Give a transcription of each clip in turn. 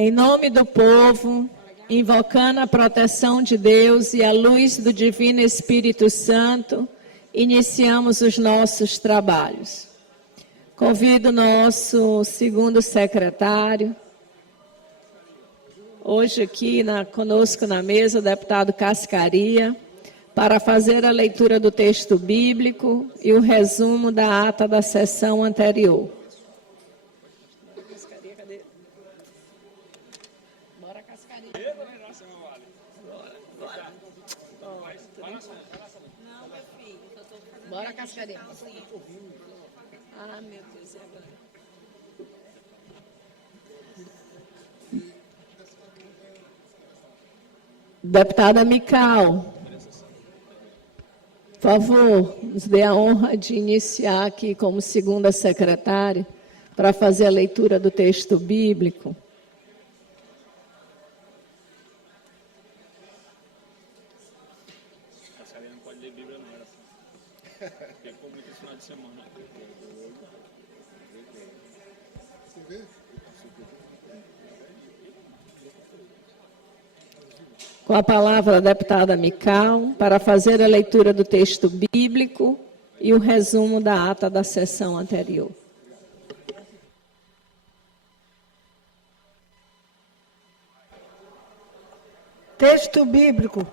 Em nome do povo, invocando a proteção de Deus e a luz do Divino Espírito Santo, iniciamos os nossos trabalhos. Convido o nosso segundo secretário, hoje aqui conosco na mesa, o deputado Cascaria, para fazer a leitura do texto bíblico e o resumo da ata da sessão anterior. Bora, Cascaria. Ah, meu Deus, e agora? Deputada Mical, por favor, nos dê a honra de iniciar aqui como segunda secretária para fazer a leitura do texto bíblico. Com a palavra a deputada Mical, para fazer a leitura do texto bíblico e o resumo da ata da sessão anterior. Texto bíblico,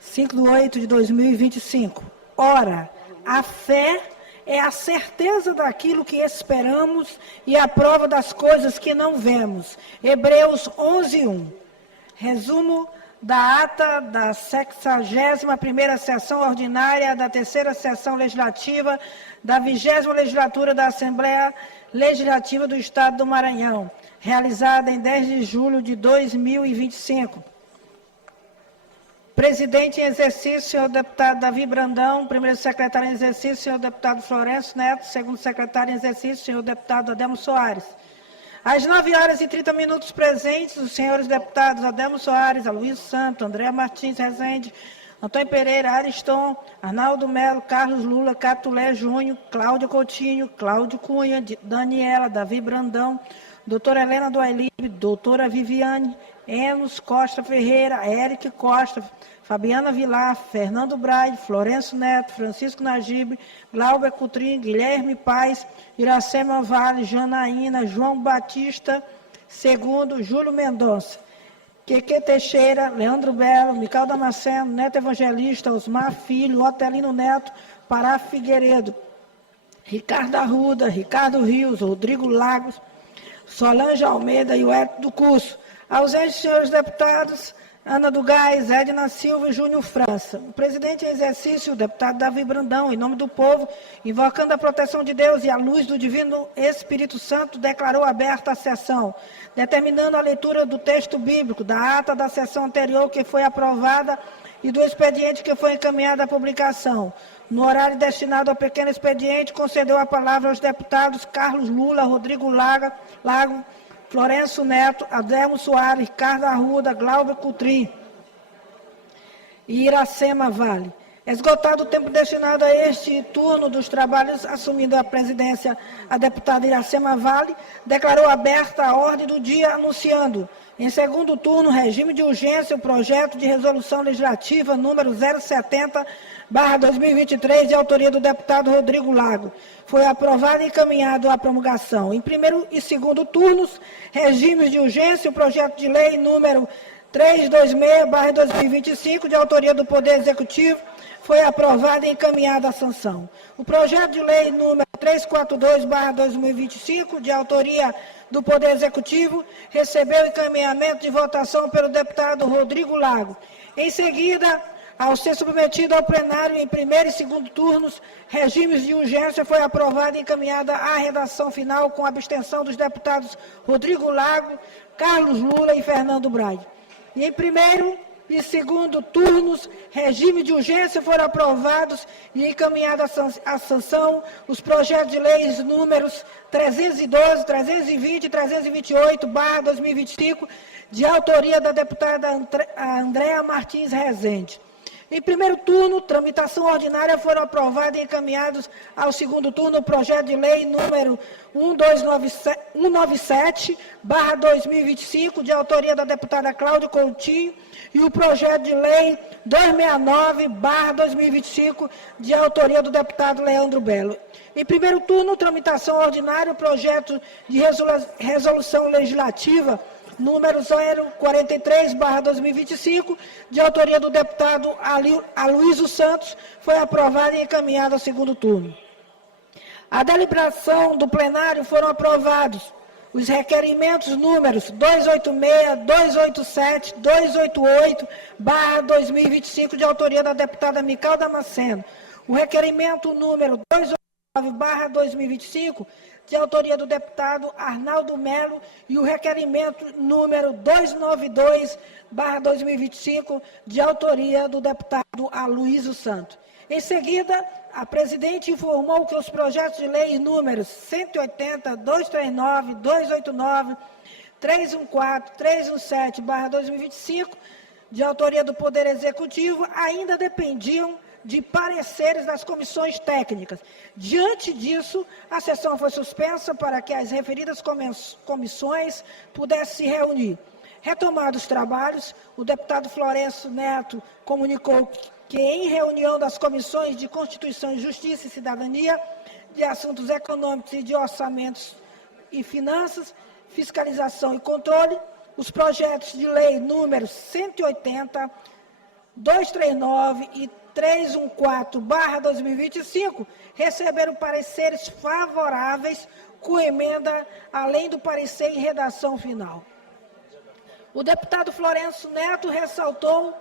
5/8/2025. Ora, a fé é a certeza daquilo que esperamos e a prova das coisas que não vemos. Hebreus 11:1. Resumo da ata da 61ª sessão ordinária da 3ª sessão legislativa da 20ª legislatura da Assembleia Legislativa do Estado do Maranhão, realizada em 10 de julho de 2025. Presidente em exercício, senhor deputado Davi Brandão. Primeiro secretário em exercício, senhor deputado Florencio Neto. Segundo secretário em exercício, senhor deputado Ademo Soares. Às 9h30 presentes, os senhores deputados Ademo Soares, Aloysio Santos, Andréa Martins Rezende, Antônio Pereira, Ariston, Arnaldo Melo, Carlos Lula, Catulé Júnior, Cláudio Coutinho, Cláudio Cunha, Daniela, Davi Brandão, doutora Helena Duailib, doutora Viviane, Enos Costa Ferreira, Eric Costa, Fabiana Vilar, Fernando Braide, Florencio Neto, Francisco Nagibe, Glauber Coutrinho, Guilherme Paes, Iracema Vale, Janaína, João Batista, segundo, Júlio Mendonça, Queque Teixeira, Leandro Belo, Mical Damasceno, Neto Evangelista, Osmar Filho, Otelino Neto, Pará Figueiredo, Ricardo Arruda, Ricardo Rios, Rodrigo Lagos, Solange Almeida e o Hélio do Curso. Ausentes, senhores deputados, Ana do Gás, Edna Silva e Júnior França. O presidente em exercício, o deputado Davi Brandão, em nome do povo, invocando a proteção de Deus e a luz do Divino Espírito Santo, declarou aberta a sessão, determinando a leitura do texto bíblico, da ata da sessão anterior que foi aprovada e do expediente que foi encaminhado à publicação. No horário destinado ao pequeno expediente, concedeu a palavra aos deputados Carlos Lula, Rodrigo Lago, Florencio Neto, Ademo Soares, Ricardo Arruda, Glauber Coutrinho e Iracema Vale. Esgotado o tempo destinado a este turno dos trabalhos, assumindo a presidência a deputada Iracema Vale, declarou aberta a ordem do dia, anunciando, em segundo turno, regime de urgência, o projeto de resolução legislativa número 070/2023, de autoria do deputado Rodrigo Lago. Foi aprovado e encaminhado à promulgação. Em primeiro e segundo turnos, regimes de urgência, o projeto de lei número 326/2025, de autoria do Poder Executivo, foi aprovado e encaminhado à sanção. O projeto de lei número 342/2025, de autoria do Poder Executivo, recebeu encaminhamento de votação pelo deputado Rodrigo Lago. Em seguida, ao ser submetido ao plenário em primeiro e segundo turnos, regimes de urgência, foi aprovada e encaminhada à redação final com abstenção dos deputados Rodrigo Lago, Carlos Lula e Fernando Braide. E em primeiro e segundo turnos, regime de urgência, foram aprovados e encaminhados à sanção os projetos de leis números 312, 320 e 328/2025, de autoria da deputada Andréa Martins Rezende. Em primeiro turno, tramitação ordinária, foram aprovados e encaminhados ao segundo turno o projeto de lei número 197/2025, de autoria da deputada Cláudia Coutinho, e o projeto de lei 269/2025, de autoria do deputado Leandro Belo. Em primeiro turno, tramitação ordinária, o projeto de resolução legislativa número 043/2025, de autoria do deputado Aloysio Santos, foi aprovado e encaminhado ao segundo turno. A deliberação do plenário foram aprovados os requerimentos números 286, 287, 288/2025, de autoria da deputada Mical Damasceno. O requerimento número 289/2025, de autoria do deputado Arnaldo Melo, e o requerimento número 292/2025, de autoria do deputado Aloysio Santos. Em seguida, a presidente informou que os projetos de lei números 180, 239, 289, 314, 317/2025, de autoria do Poder Executivo, ainda dependiam de pareceres das comissões técnicas. Diante disso, a sessão foi suspensa para que as referidas comissões pudessem se reunir. Retomados os trabalhos, o deputado Florencio Neto comunicou que em reunião das comissões de Constituição e Justiça e Cidadania, de Assuntos Econômicos e de Orçamentos e Finanças, Fiscalização e Controle, os projetos de lei números 180, 239 e 314/2025 receberam pareceres favoráveis com emenda, além do parecer em redação final. O deputado Florencio Neto ressaltou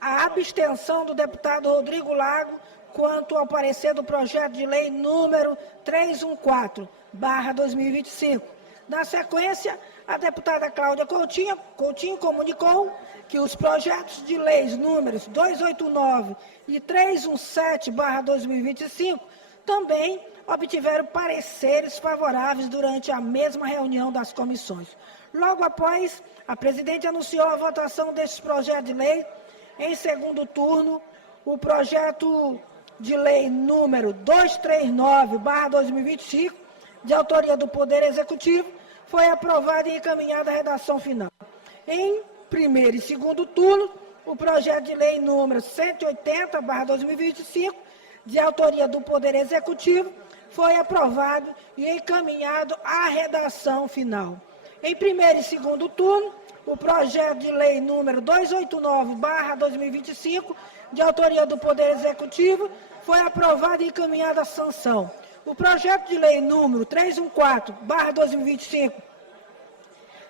a abstenção do deputado Rodrigo Lago quanto ao parecer do projeto de lei número 314/2025. Na sequência, a deputada Cláudia Coutinho comunicou que os projetos de leis números 289 e 317/2025 também obtiveram pareceres favoráveis durante a mesma reunião das comissões. Logo após, a presidente anunciou a votação destes projetos de lei. Em segundo turno, o projeto de lei número 239/2025, de autoria do Poder Executivo, foi aprovado e encaminhado à redação final. Em primeiro e segundo turno, o projeto de lei número 180/2025, de autoria do Poder Executivo, foi aprovado e encaminhado à redação final. Em primeiro e segundo turno, o projeto de lei número 289/2025, de autoria do Poder Executivo, foi aprovado e encaminhado à sanção. O projeto de lei número 314/2025,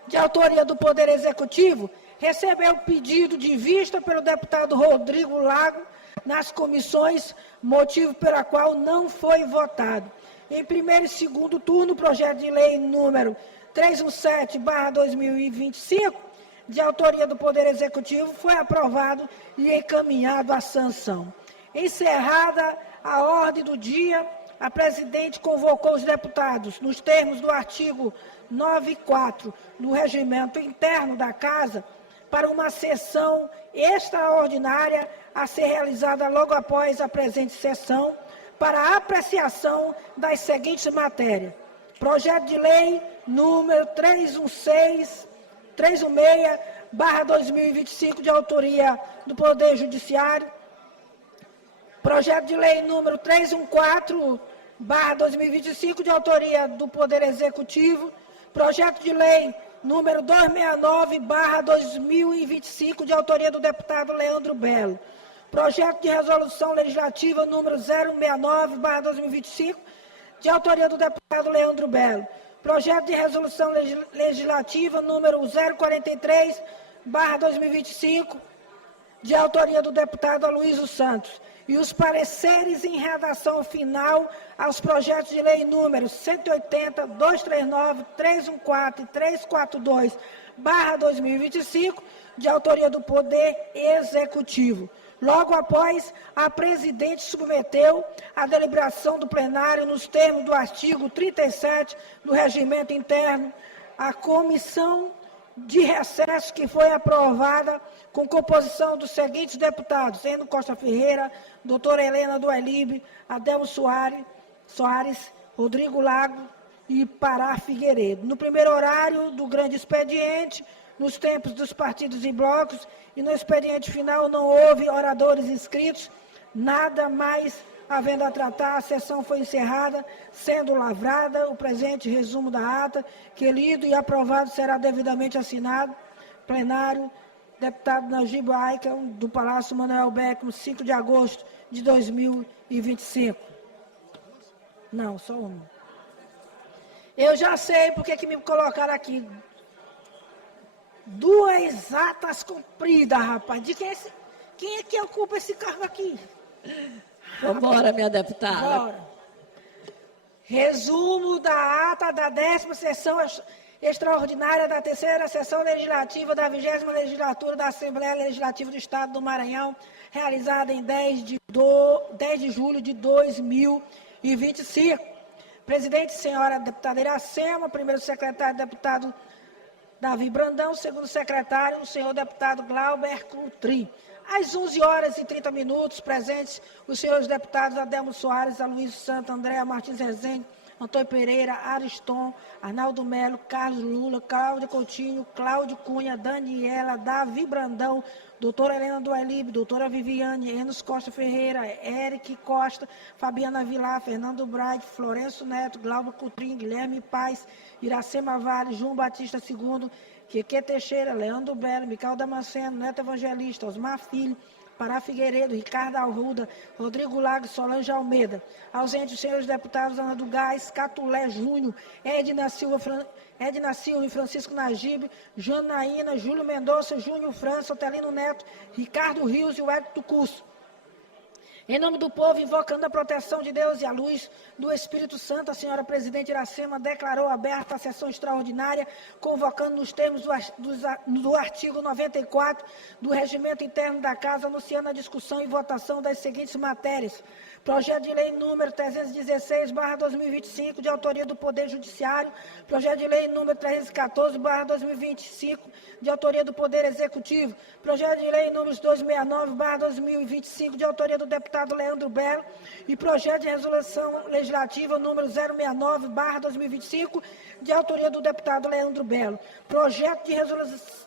de autoria do Poder Executivo, recebeu pedido de vista pelo deputado Rodrigo Lago nas comissões, motivo pelo qual não foi votado. Em primeiro e segundo turno, o projeto de lei número 317/2025, de autoria do Poder Executivo, foi aprovado e encaminhado à sanção. Encerrada a ordem do dia, a presidente convocou os deputados, nos termos do artigo 9.4 do regimento interno da Casa, para uma sessão extraordinária a ser realizada logo após a presente sessão, para a apreciação das seguintes matérias: projeto de lei número 316/2025, de autoria do Poder Judiciário, projeto de lei número 314/2025, de autoria do Poder Executivo, projeto de lei número 269/2025, de autoria do deputado Leandro Belo, projeto de resolução legislativa número 069/2025, de autoria do deputado Leandro Belo, projeto de resolução legislativa número 043/2025, de autoria do deputado Aloysio Santos, e os pareceres em redação final aos projetos de lei números 180, 239, 314 e 342/2025, de autoria do Poder Executivo. Logo após, a presidente submeteu a deliberação do plenário nos termos do artigo 37 do Regimento Interno à comissão de recesso que foi aprovada com composição dos seguintes deputados: Eno Costa Ferreira, doutora Helena do Ailib, Adelmo Soares, Rodrigo Lago e Pará Figueiredo. No primeiro horário do grande expediente, nos tempos dos partidos e blocos, e no expediente final não houve oradores inscritos, nada mais havendo a tratar, a sessão foi encerrada, sendo lavrada o presente resumo da ata, que lido e aprovado será devidamente assinado. Plenário, deputado Najib Aica, do Palácio Manuel Beckman, 5 de agosto de 2025. Não, só uma. Eu já sei porque que me colocaram aqui. 2 atas cumpridas, rapaz. De quem é que ocupa esse cargo aqui? Vambora, minha deputada. Bora. Resumo da ata da 10ª sessão extraordinária da 3ª sessão legislativa da 20ª legislatura da Assembleia Legislativa do Estado do Maranhão, realizada em 10 de julho de 2025. Presidente, senhora deputada Iracema, primeiro secretário, deputado Davi Brandão, segundo secretário, o senhor deputado Glauber Coutrin. Às 11h30, presentes os senhores deputados Adelmo Soares, Aloysio Santos, Andréa Martins Rezende, Antônio Pereira, Ariston, Arnaldo Melo, Carlos Lula, Cláudia Coutinho, Cláudio Cunha, Daniela, Davi Brandão, doutora Helena do Ailib, doutora Viviane, Enos Costa Ferreira, Eric Costa, Fabiana Vilar, Fernando Bright, Florencio Neto, Glauber Coutrin, Guilherme Paes, Iracema Vale, João Batista II, Quique Teixeira, Leandro Belo, Micael Damasceno, Neto Evangelista, Osmar Filho, Pará Figueiredo, Ricardo Arruda, Rodrigo Lago, Solange Almeida. Ausente os senhores deputados Ana do Gás, Catulé Júnior, Edna Silva e Francisco Najib, Janaína, Júlio Mendonça, Júnior França, Otelino Neto, Ricardo Rios e o Edito Curso. Em nome do povo, invocando a proteção de Deus e a luz do Espírito Santo, a senhora presidente Iracema declarou aberta a sessão extraordinária, convocando nos termos do artigo 94 do Regimento Interno da Casa, anunciando a discussão e votação das seguintes matérias. Projeto de lei número 316/2025, de autoria do Poder Judiciário. Projeto de lei número 314/2025, de autoria do Poder Executivo. Projeto de lei número 269/2025, de autoria do deputado Leandro Belo. E projeto de resolução legislativa número 069/2025, de autoria do deputado Leandro Belo. Projeto de resolução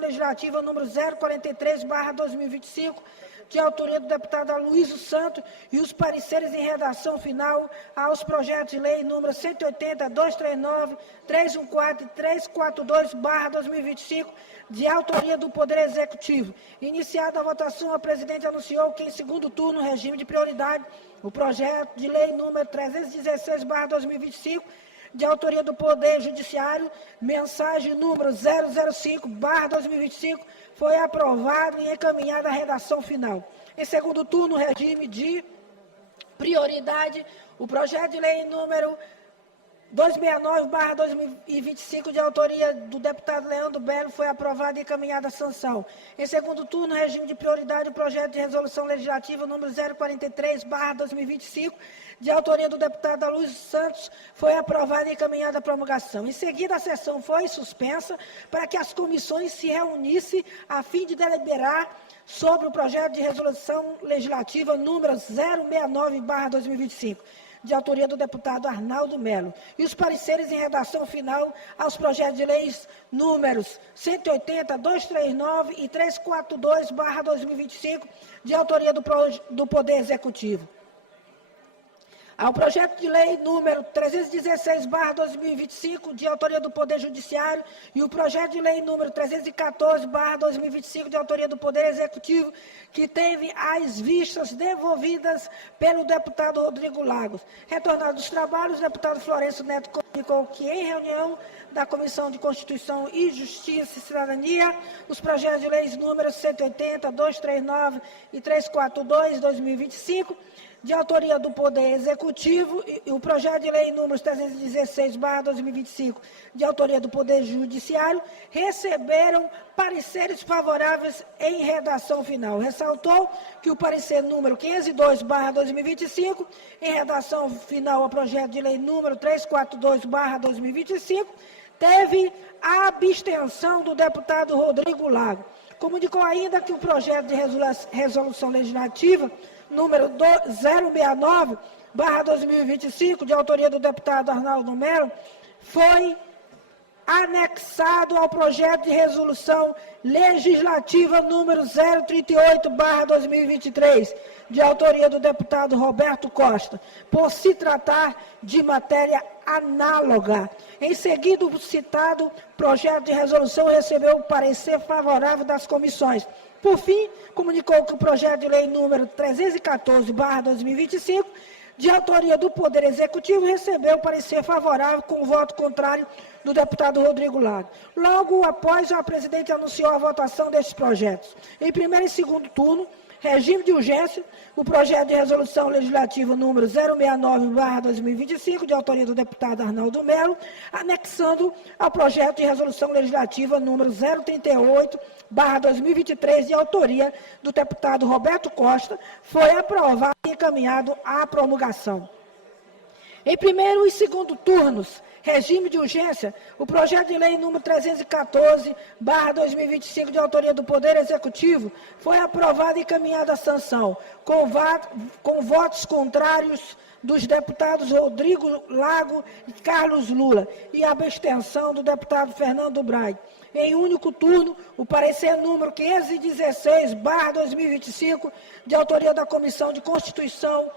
legislativa número 043/2025, de autoria do deputado Aloysio Santos, e os pareceres em redação final aos projetos de lei número 180, 239, 314 e 342/2025, de autoria do Poder Executivo. Iniciada a votação, a presidente anunciou que, em segundo turno, regime de prioridade, o projeto de lei número 316/2025, de autoria do Poder Judiciário, mensagem número 005/2025, foi aprovado e encaminhado à redação final. Em segundo turno, regime de prioridade, o projeto de lei número 269/2025, de autoria do deputado Leandro Belo, foi aprovado e encaminhado à sanção. Em segundo turno, regime de prioridade, o projeto de resolução legislativa número 043/2025, de autoria do deputado Aloysio Santos, foi aprovado e encaminhado à promulgação. Em seguida, a sessão foi suspensa para que as comissões se reunissem a fim de deliberar sobre o projeto de resolução legislativa número 069/2025, de autoria do deputado Arnaldo Melo, e os pareceres em redação final aos projetos de leis números 180, 239 e 342/2025, de autoria do Poder Executivo. Ao projeto de lei número 316/2025, de autoria do Poder Judiciário, e o projeto de lei número 314/2025, de autoria do Poder Executivo, que teve as vistas devolvidas pelo deputado Rodrigo Lagos. Retornado dos trabalhos, o deputado Florencio Neto comunicou que, em reunião da Comissão de Constituição e Justiça e Cidadania, os projetos de leis números 180, 239 e 342/2025, de autoria do Poder Executivo, e o projeto de lei número 316/2025, de autoria do Poder Judiciário, receberam pareceres favoráveis em redação final. Ressaltou que o parecer número 502/2025, em redação final ao projeto de lei número 342/2025, teve a abstenção do deputado Rodrigo Lago. Comunicou ainda que o projeto de resolução legislativa número 069/2025, de autoria do deputado Arnaldo Melo, foi anexado ao projeto de resolução legislativa número 038/2023, de autoria do deputado Roberto Costa, por se tratar de matéria análoga. Em seguida, o citado projeto de resolução recebeu o parecer favorável das comissões. Por fim, comunicou que o projeto de lei número 314/2025, de autoria do Poder Executivo, recebeu parecer favorável com o voto contrário do deputado Rodrigo Lago. Logo após, a presidente anunciou a votação destes projetos. Em primeiro e segundo turno, regime de urgência, o projeto de resolução legislativa número 069/2025, de autoria do deputado Arnaldo Melo, anexando ao projeto de resolução legislativa número 038/2023, de autoria do deputado Roberto Costa, foi aprovado e encaminhado à promulgação. Em primeiro e segundo turnos, regime de urgência, o projeto de lei número 314/2025, de autoria do Poder Executivo, foi aprovado e encaminhado à sanção, com votos contrários dos deputados Rodrigo Lago e Carlos Lula, e a abstenção do deputado Fernando Braga. Em único turno, o parecer número 516/2025, de autoria da Comissão de Constituição,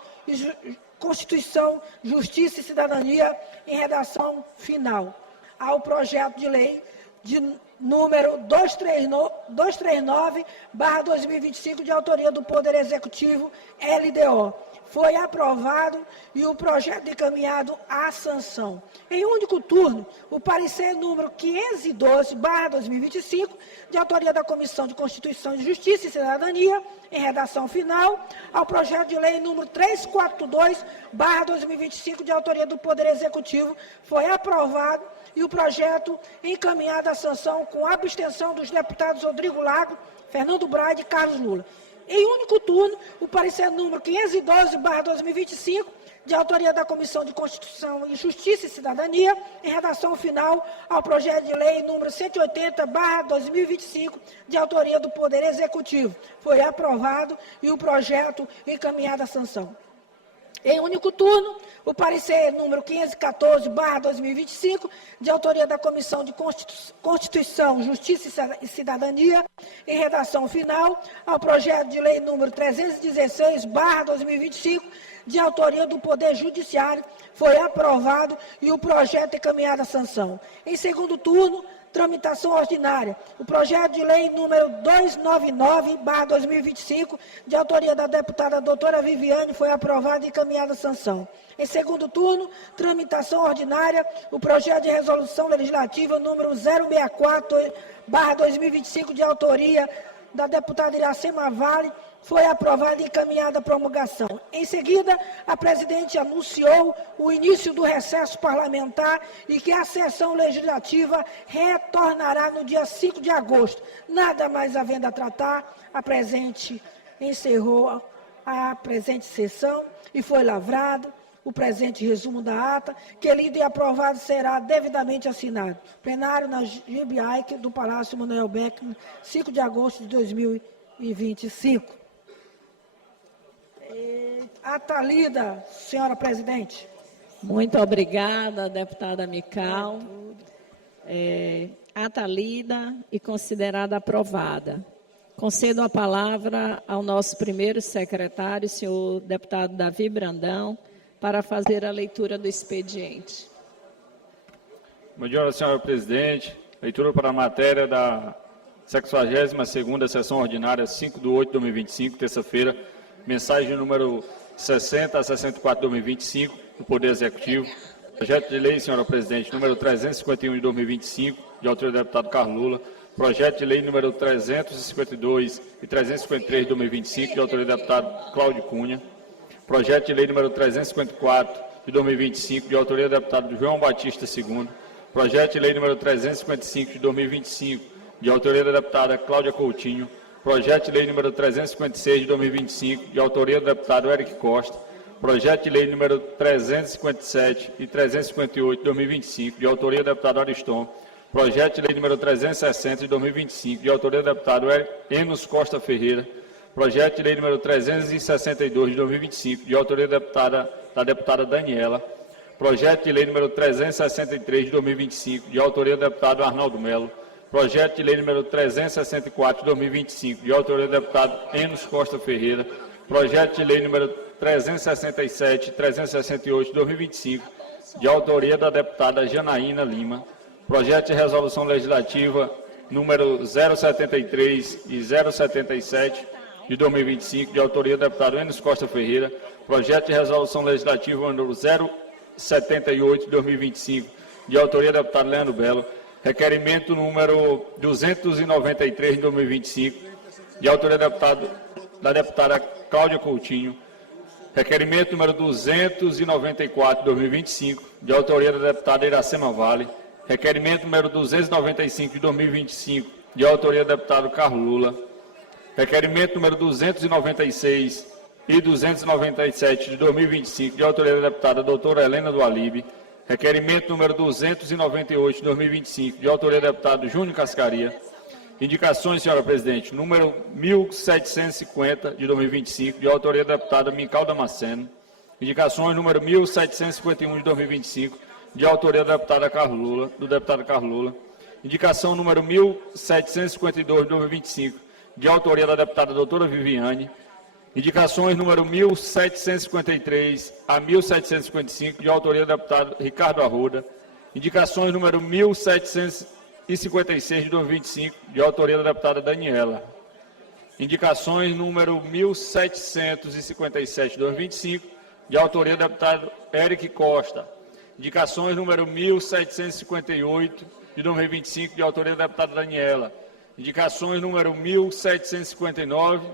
Justiça e Cidadania, em redação final, ao projeto de lei de número 239/2025, de autoria do Poder Executivo, LDO. Foi aprovado e o projeto encaminhado à sanção. Em único turno, o parecer número 512/2025, de autoria da Comissão de Constituição, Justiça e Cidadania, em redação final, ao projeto de lei número 342/2025, de autoria do Poder Executivo, foi aprovado e o projeto encaminhado à sanção com a abstenção dos deputados Rodrigo Lago, Fernando Braga e Carlos Lula. Em único turno, o parecer número 512/2025, de autoria da Comissão de Constituição e Justiça e Cidadania, em redação final ao projeto de lei número 180/2025, de autoria do Poder Executivo, foi aprovado e o projeto encaminhado à sanção. Em único turno, o parecer número 514/2025, de autoria da Comissão de Constituição, Justiça e Cidadania, em redação final, ao projeto de lei número 316/2025, de autoria do Poder Judiciário, foi aprovado e o projeto encaminhado à sanção. Em segundo turno, tramitação ordinária, o projeto de lei número 299/2025, de autoria da deputada doutora Viviane, foi aprovado e encaminhado à sanção. Em segundo turno, tramitação ordinária, o projeto de resolução legislativa número 064/2025, de autoria da deputada Iracema Vale, foi aprovado e encaminhado à promulgação. Em seguida, a presidente anunciou o início do recesso parlamentar e que a sessão legislativa retornará no dia 5 de agosto. Nada mais havendo a tratar, a presidente encerrou a presente sessão e foi lavrado o presente resumo da ata, que lido e aprovado será devidamente assinado. Plenário na Gibiaique do Palácio Manuel Beckmann, 5 de agosto de 2025. Ata lida, senhora presidente. Muito obrigada, deputada Mical. Ata lida e considerada aprovada. Concedo a palavra ao nosso primeiro secretário, senhor deputado Davi Brandão, para fazer a leitura do expediente. Bom dia, senhora presidente. Leitura para a matéria da 62ª sessão ordinária, 5/8/2025, terça-feira, mensagem número 60 a 64 de 2025, do Poder Executivo. Projeto de lei, senhora presidente, número 351 de 2025, de autoria do deputado Carlos Lula. Projeto de lei número 352 e 353 de 2025, de autoria do deputado Cláudio Cunha. Projeto de lei número 354 de 2025, de autoria do deputado João Batista II. Projeto de lei número 355 de 2025, de autoria da deputada Cláudia Coutinho. Projeto de lei número 356 de 2025, de autoria do deputado Eric Costa. projeto de lei número 357 e 358 de 2025, de autoria do deputado Ariston, projeto de lei número 360 de 2025, de autoria do deputado Enos Costa Ferreira, projeto de lei número 362 de 2025, de autoria da deputada Daniela, projeto de lei número 363 de 2025, de autoria do deputado Arnaldo Melo, projeto de lei número 364 de 2025, de autoria do deputado Enos Costa Ferreira, projeto de lei número 367 e 368 de 2025, de autoria da deputada Janaína Lima, projeto de resolução legislativa número 073 e 077 de 2025, de autoria do deputado Enos Costa Ferreira, projeto de resolução legislativa número 078 de 2025, de autoria do deputado Leandro Belo, requerimento número 293 de 2025, de autoria da deputada Cláudia Coutinho, requerimento número 294 de 2025, de autoria da deputada Iracema Vale, requerimento número 295 de 2025, de autoria do deputado Carlos Lula, requerimento número 296 e 297 de 2025, de autoria da deputada doutora Helena do Alibe, requerimento número 298 de 2025, de autoria do deputado Júnior Cascaria. Indicações, senhora presidente, número 1750 de 2025, de autoria da deputada Mical Damasceno. Indicações número 1751 de 2025, de autoria do deputado Carlos Lula. Indicação número 1752 de 2025, de autoria da deputada doutora Viviane. Indicações número 1753 a 1755, de autoria do deputado Ricardo Arruda. Indicações número 1756 de 2025, de autoria da deputada Daniela. Indicações número 1757 de 2025, de autoria do deputado Eric Costa. Indicações número 1758 de 2025, de autoria da deputada Daniela. Indicações número 1759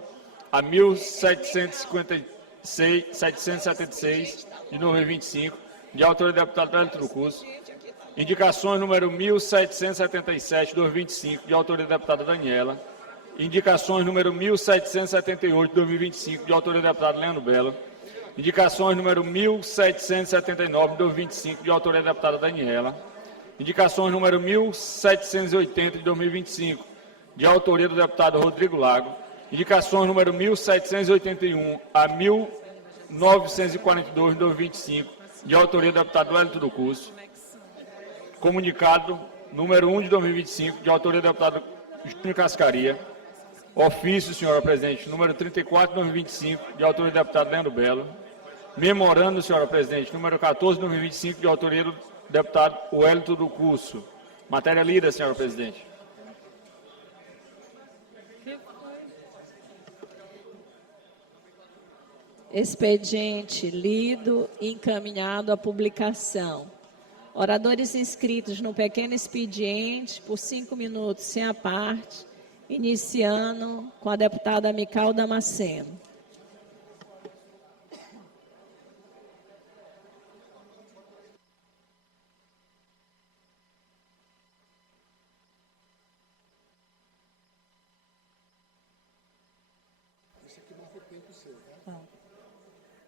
a 1776 de 2025, de autoria do deputado Hélio Trucuz. Indicações número 1777 de 2025, de autoria da deputada Daniela. Indicações número 1778 de 2025, de autoria do deputado Leandro Belo. Indicações número 1779 de 2025, de autoria da deputada Daniela. Indicações número 1780 de 2025, de autoria do deputado Rodrigo Lago. Indicações número 1781 a 1942 de 2025, de autoria do deputado Hélio Trucuz. Comunicado número 1 de 2025, de autoria do deputado Júnior Cascaria. Ofício, senhora presidente, número 34 de 2025, de autoria do deputado Leandro Belo. Memorando, senhora presidente, número 14 de 2025, de autoria do deputado Wellington do Curso. Matéria lida, senhora presidente. Expediente lido e encaminhado à publicação. Oradores inscritos no pequeno expediente, por 5 minutos, sem a parte, iniciando com a deputada Mical Damasceno.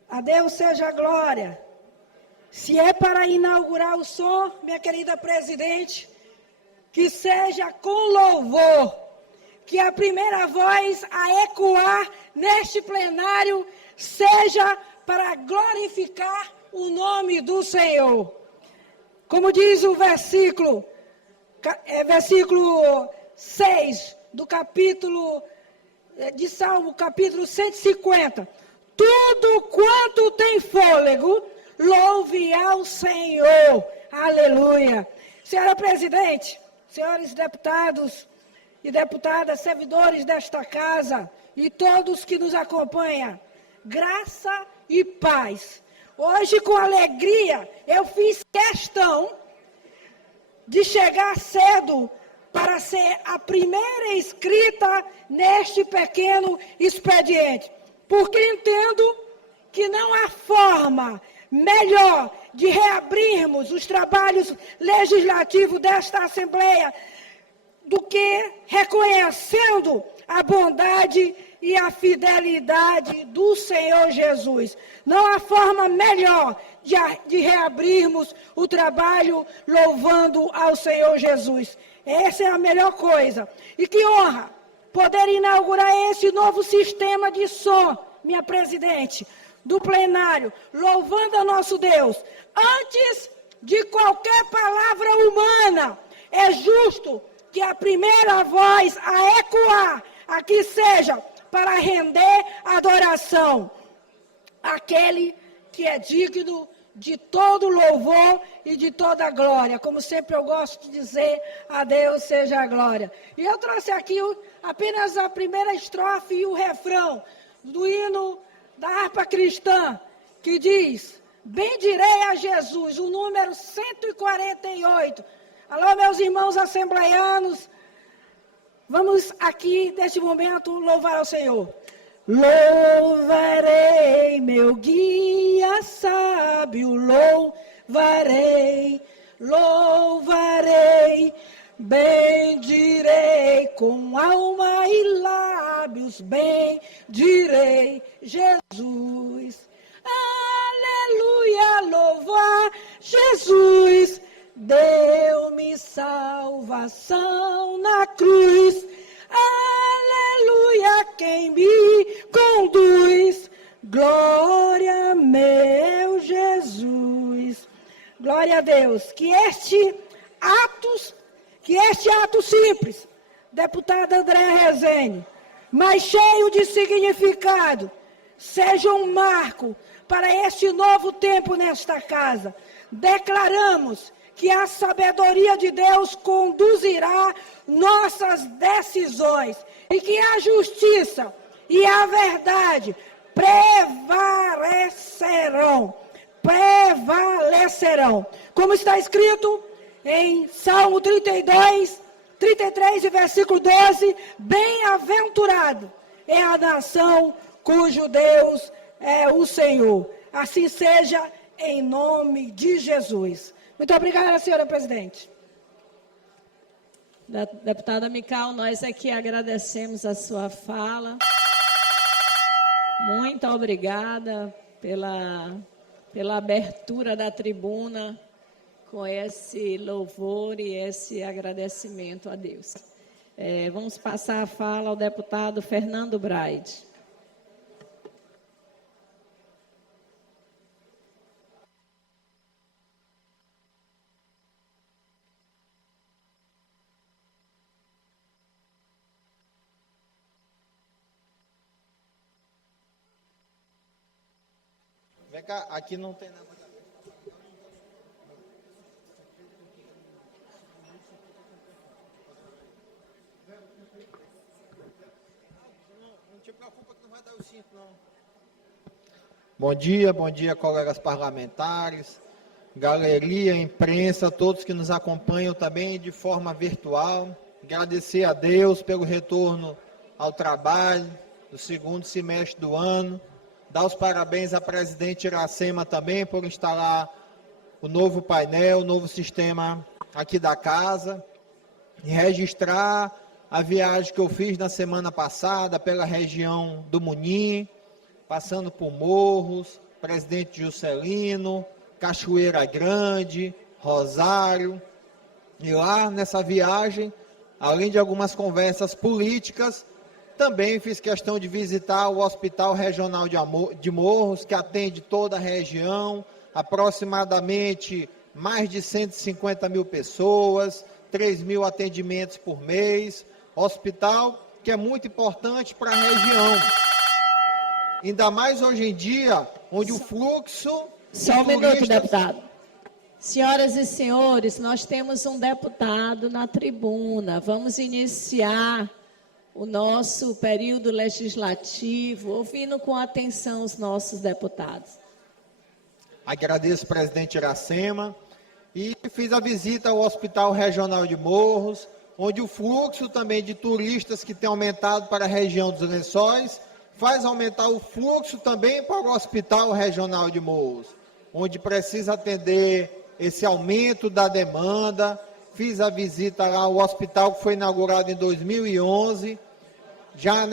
A Deus seja a glória. Se é para inaugurar o som, minha querida presidente, que seja com louvor, que a primeira voz a ecoar neste plenário seja para glorificar o nome do Senhor. Como diz o versículo 6 do capítulo de Salmo, capítulo 150. Tudo quanto tem fôlego, louve ao Senhor. Aleluia. Senhora presidente, senhores deputados e deputadas, servidores desta casa e todos que nos acompanham, graça e paz. Hoje, com alegria, eu fiz questão de chegar cedo para ser a primeira inscrita neste pequeno expediente, porque entendo que não há forma melhor de reabrirmos os trabalhos legislativos desta Assembleia do que reconhecendo a bondade e a fidelidade do Senhor Jesus. Não há forma melhor de reabrirmos o trabalho louvando ao Senhor Jesus. Essa é a melhor coisa. E que honra poder inaugurar esse novo sistema de som, minha presidente, do plenário, louvando ao nosso Deus. Antes de qualquer palavra humana, é justo que a primeira voz a ecoar aqui seja para render adoração àquele que é digno de todo louvor e de toda glória. Como sempre eu gosto de dizer, a Deus seja a glória. E eu trouxe aqui apenas a primeira estrofe e o refrão do hino da harpa cristã, que diz: bendirei a Jesus, o número 148. Alô, meus irmãos assembleianos, vamos aqui, neste momento, louvar ao Senhor. Louvarei, meu guia sábio, louvarei, louvarei, bendirei com alma e lábios, bendirei Jesus. Aleluia, louvar Jesus, deu-me salvação na cruz. Aleluia, quem me conduz, glória meu Jesus. Glória a Deus, que este ato simples, deputada Andréa Rezende, mas cheio de significado, seja um marco para este novo tempo nesta casa. Declaramos que a sabedoria de Deus conduzirá nossas decisões e que a justiça e a verdade prevalecerão. Como está escrito em Salmo 32, 33 e versículo 12, bem-aventurado é a nação cujo Deus é o Senhor. Assim seja, em nome de Jesus. Muito obrigada, senhora presidente. Deputada Mical, nós aqui agradecemos a sua fala. Muito obrigada pela abertura da tribuna com esse louvor e esse agradecimento a Deus. Vamos passar a fala ao deputado Fernando Braide. Vem cá, aqui não tem nada. Não te preocupa que não vai dar o cinto, não. Bom dia, colegas parlamentares, galeria, imprensa, todos que nos acompanham também de forma virtual. Agradecer a Deus pelo retorno ao trabalho do segundo semestre do ano. Dar os parabéns à presidente Iracema também por instalar o novo painel, o novo sistema aqui da casa. E registrar a viagem que eu fiz na semana passada pela região do Munim, passando por Morros, Presidente Juscelino, Cachoeira Grande, Rosário. E lá nessa viagem, além de algumas conversas políticas, também fiz questão de visitar o Hospital Regional de Morros, que atende toda a região, aproximadamente mais de 150 mil pessoas, 3 mil atendimentos por mês. Hospital que é muito importante para a região. Ainda mais hoje em dia, onde o fluxo... Só um minuto, deputado. Senhoras e senhores, nós temos um deputado na tribuna. Vamos iniciar o nosso período legislativo, ouvindo com atenção os nossos deputados. Agradeço, presidente Iracema, e fiz a visita ao Hospital Regional de Morros, onde o fluxo também de turistas que tem aumentado para a região dos Lençóis, faz aumentar o fluxo também para o Hospital Regional de Morros, onde precisa atender esse aumento da demanda. Fiz a visita lá ao hospital que foi inaugurado em 2011, já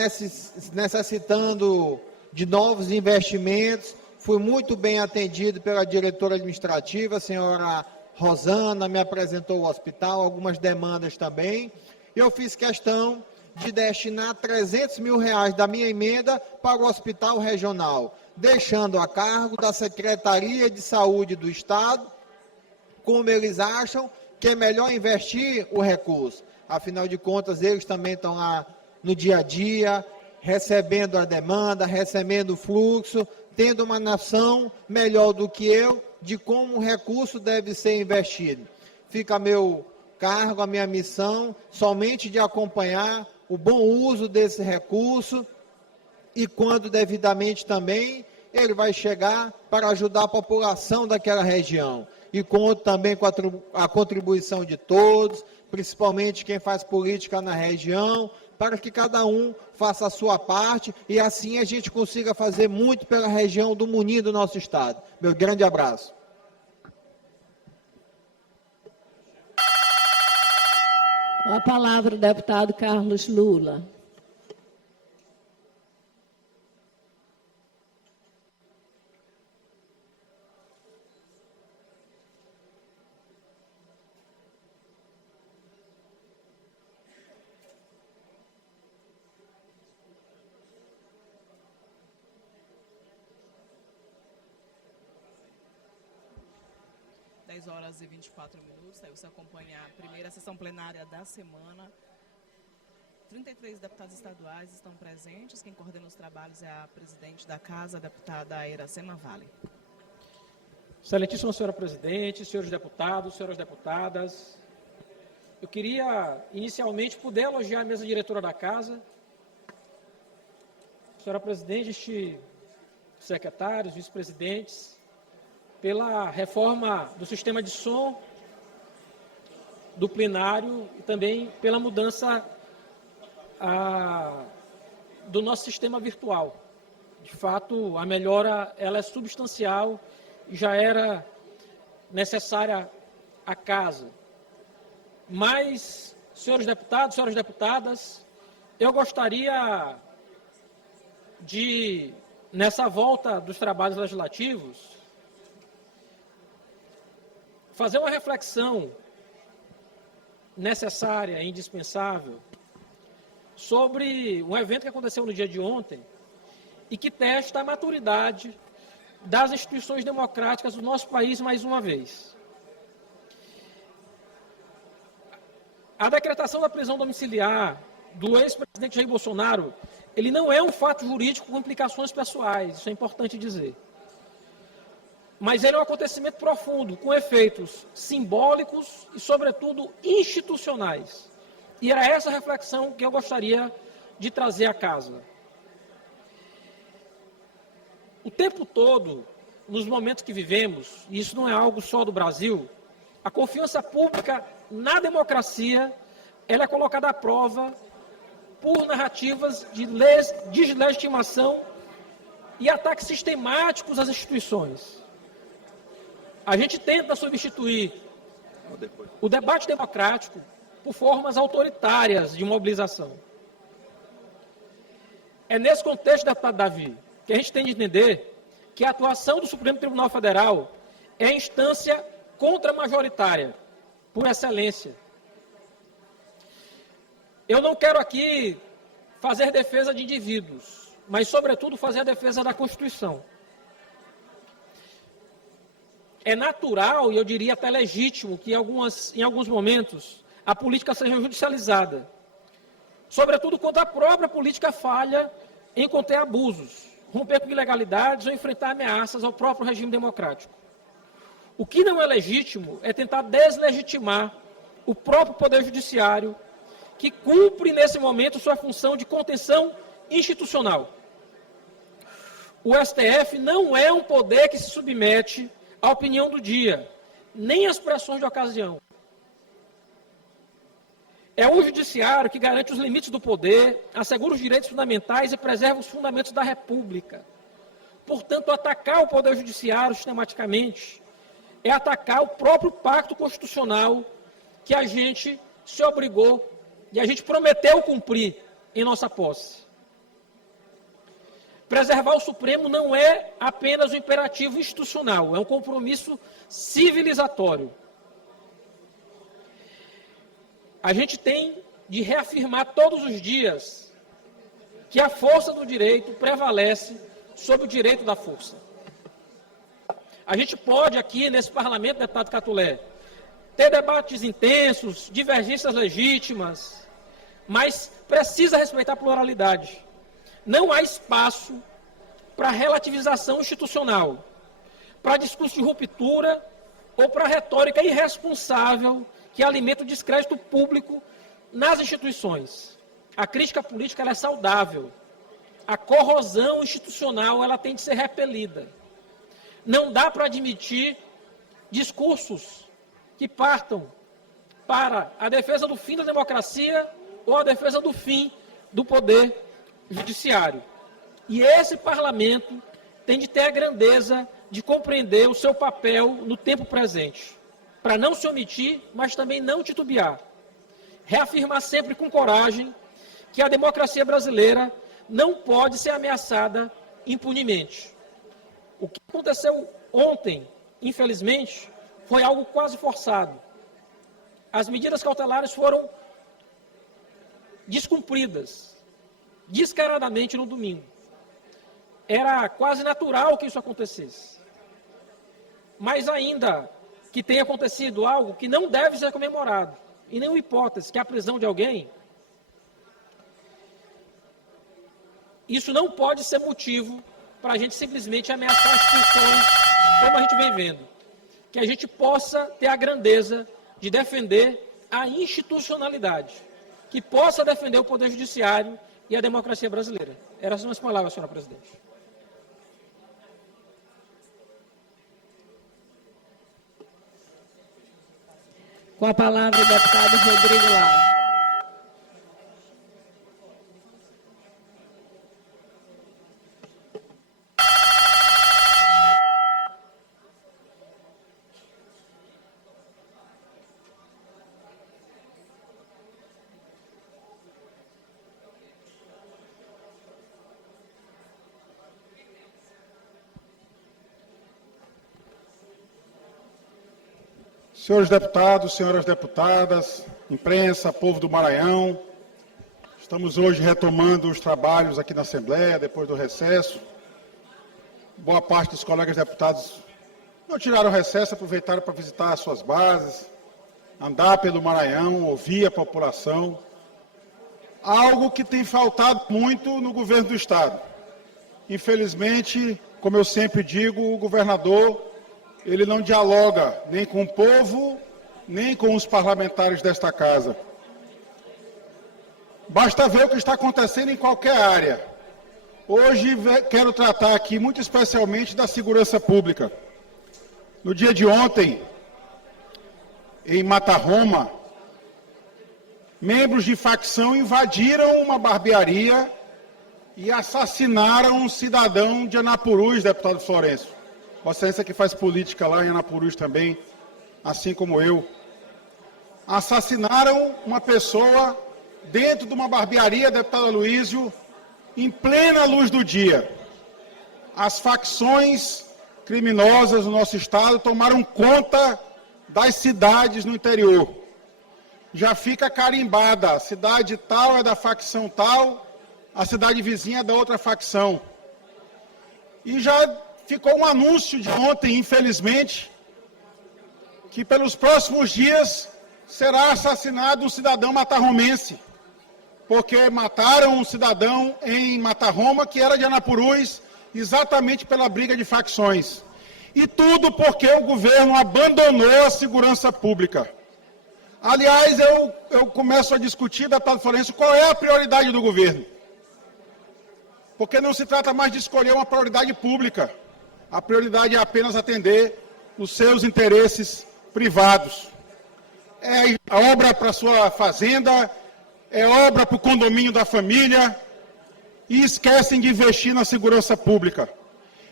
necessitando de novos investimentos. Fui muito bem atendido pela diretora administrativa, a senhora Rosana, me apresentou o hospital, algumas demandas também. Eu fiz questão de destinar R$300 mil da minha emenda para o hospital regional, deixando a cargo da Secretaria de Saúde do Estado, como eles acham que é melhor investir o recurso. Afinal de contas, eles também estão lá no dia a dia, recebendo a demanda, recebendo o fluxo, tendo uma noção melhor do que eu de como o recurso deve ser investido. Fica a meu cargo, a minha missão, somente de acompanhar o bom uso desse recurso e, quando devidamente também, ele vai chegar para ajudar a população daquela região. E conto também com a contribuição de todos, principalmente quem faz política na região, para que cada um faça a sua parte e assim a gente consiga fazer muito pela região do Muni do nosso estado. Meu grande abraço. Com a palavra o deputado Carlos Lula. Horas e 24 minutos, aí você acompanha a primeira sessão plenária da semana. 33 deputados estaduais estão presentes, quem coordena os trabalhos é a presidente da Casa, a deputada Iracema Vale. Excelentíssima senhora presidente, senhores deputados, senhoras deputadas, eu queria inicialmente poder elogiar a mesa diretora da Casa, senhora presidente, secretários, vice-presidentes, pela reforma do sistema de som do plenário e também pela mudança do nosso sistema virtual. De fato, a melhora ela é substancial e já era necessária à Casa. Mas, senhores deputados, senhoras deputadas, eu gostaria de, nessa volta dos trabalhos legislativos, fazer uma reflexão necessária e indispensável sobre um evento que aconteceu no dia de ontem e que testa a maturidade das instituições democráticas do nosso país mais uma vez. A decretação da prisão domiciliar do ex-presidente Jair Bolsonaro, ele não é um fato jurídico com implicações pessoais, isso é importante dizer. Mas ele é um acontecimento profundo, com efeitos simbólicos e, sobretudo, institucionais. E era essa reflexão que eu gostaria de trazer à Casa. O tempo todo, nos momentos que vivemos, e isso não é algo só do Brasil, a confiança pública na democracia ela é colocada à prova por narrativas de deslegitimação e ataques sistemáticos às instituições. A gente tenta substituir o debate democrático por formas autoritárias de mobilização. É nesse contexto, deputado Davi, que a gente tem de entender que a atuação do Supremo Tribunal Federal é a instância contramajoritária, por excelência. Eu não quero aqui fazer defesa de indivíduos, mas, sobretudo, fazer a defesa da Constituição. É natural, e eu diria até legítimo, que em alguns momentos a política seja judicializada. Sobretudo quando a própria política falha em conter abusos, romper com ilegalidades ou enfrentar ameaças ao próprio regime democrático. O que não é legítimo é tentar deslegitimar o próprio Poder Judiciário, que cumpre nesse momento sua função de contenção institucional. O STF não é um poder que se submete à opinião do dia, nem às pressões de ocasião. É um judiciário que garante os limites do poder, assegura os direitos fundamentais e preserva os fundamentos da República. Portanto, atacar o Poder Judiciário sistematicamente é atacar o próprio pacto constitucional que a gente se obrigou e a gente prometeu cumprir em nossa posse. Preservar o Supremo não é apenas um imperativo institucional, é um compromisso civilizatório. A gente tem de reafirmar todos os dias que a força do direito prevalece sobre o direito da força. A gente pode aqui, nesse parlamento, deputado Catulé, ter debates intensos, divergências legítimas, mas precisa respeitar a pluralidade. Não há espaço para relativização institucional, para discurso de ruptura ou para retórica irresponsável que alimenta o descrédito público nas instituições. A crítica política ela é saudável. A corrosão institucional ela tem de ser repelida. Não dá para admitir discursos que partam para a defesa do fim da democracia ou a defesa do fim do poder judiciário. E esse parlamento tem de ter a grandeza de compreender o seu papel no tempo presente, para não se omitir, mas também não titubear. Reafirmar sempre com coragem que a democracia brasileira não pode ser ameaçada impunemente. O que aconteceu ontem, infelizmente, foi algo quase forçado. As medidas cautelares foram descumpridas, descaradamente no domingo. Era quase natural que isso acontecesse. Mas ainda que tenha acontecido algo que não deve ser comemorado, em nenhuma hipótese, que é a prisão de alguém, isso não pode ser motivo para a gente simplesmente ameaçar instituições como a gente vem vendo. Que a gente possa ter a grandeza de defender a institucionalidade, que possa defender o Poder Judiciário e a democracia brasileira. Essas são as palavras, senhora presidente. Com a palavra o deputado Rodrigo Lara. Senhores deputados, senhoras deputadas, imprensa, povo do Maranhão, estamos hoje retomando os trabalhos aqui na Assembleia, depois do recesso. Boa parte dos colegas deputados não tiraram recesso, aproveitaram para visitar as suas bases, andar pelo Maranhão, ouvir a população. Algo que tem faltado muito no governo do Estado. Infelizmente, como eu sempre digo, o governador ele não dialoga nem com o povo, nem com os parlamentares desta casa. Basta ver o que está acontecendo em qualquer área. Hoje quero tratar aqui muito especialmente da segurança pública. No dia de ontem, em Matarroma, membros de facção invadiram uma barbearia e assassinaram um cidadão de Anapurus, deputado Florencio. Vossa Excelência que faz política lá em Anapurus também, assim como eu. Assassinaram uma pessoa dentro de uma barbearia, deputado Aloysio, em plena luz do dia. As facções criminosas do nosso Estado tomaram conta das cidades no interior. Já fica carimbada, a cidade tal é da facção tal, a cidade vizinha é da outra facção. E já ficou um anúncio de ontem, infelizmente, que pelos próximos dias será assassinado um cidadão matarromense, porque mataram um cidadão em Matarroma, que era de Anapurus, exatamente pela briga de facções. E tudo porque o governo abandonou a segurança pública. Aliás, eu começo a discutir, deputado Florencio, qual é a prioridade do governo. Porque não se trata mais de escolher uma prioridade pública. A prioridade é apenas atender os seus interesses privados. É obra para a sua fazenda, é obra para o condomínio da família, e esquecem de investir na segurança pública.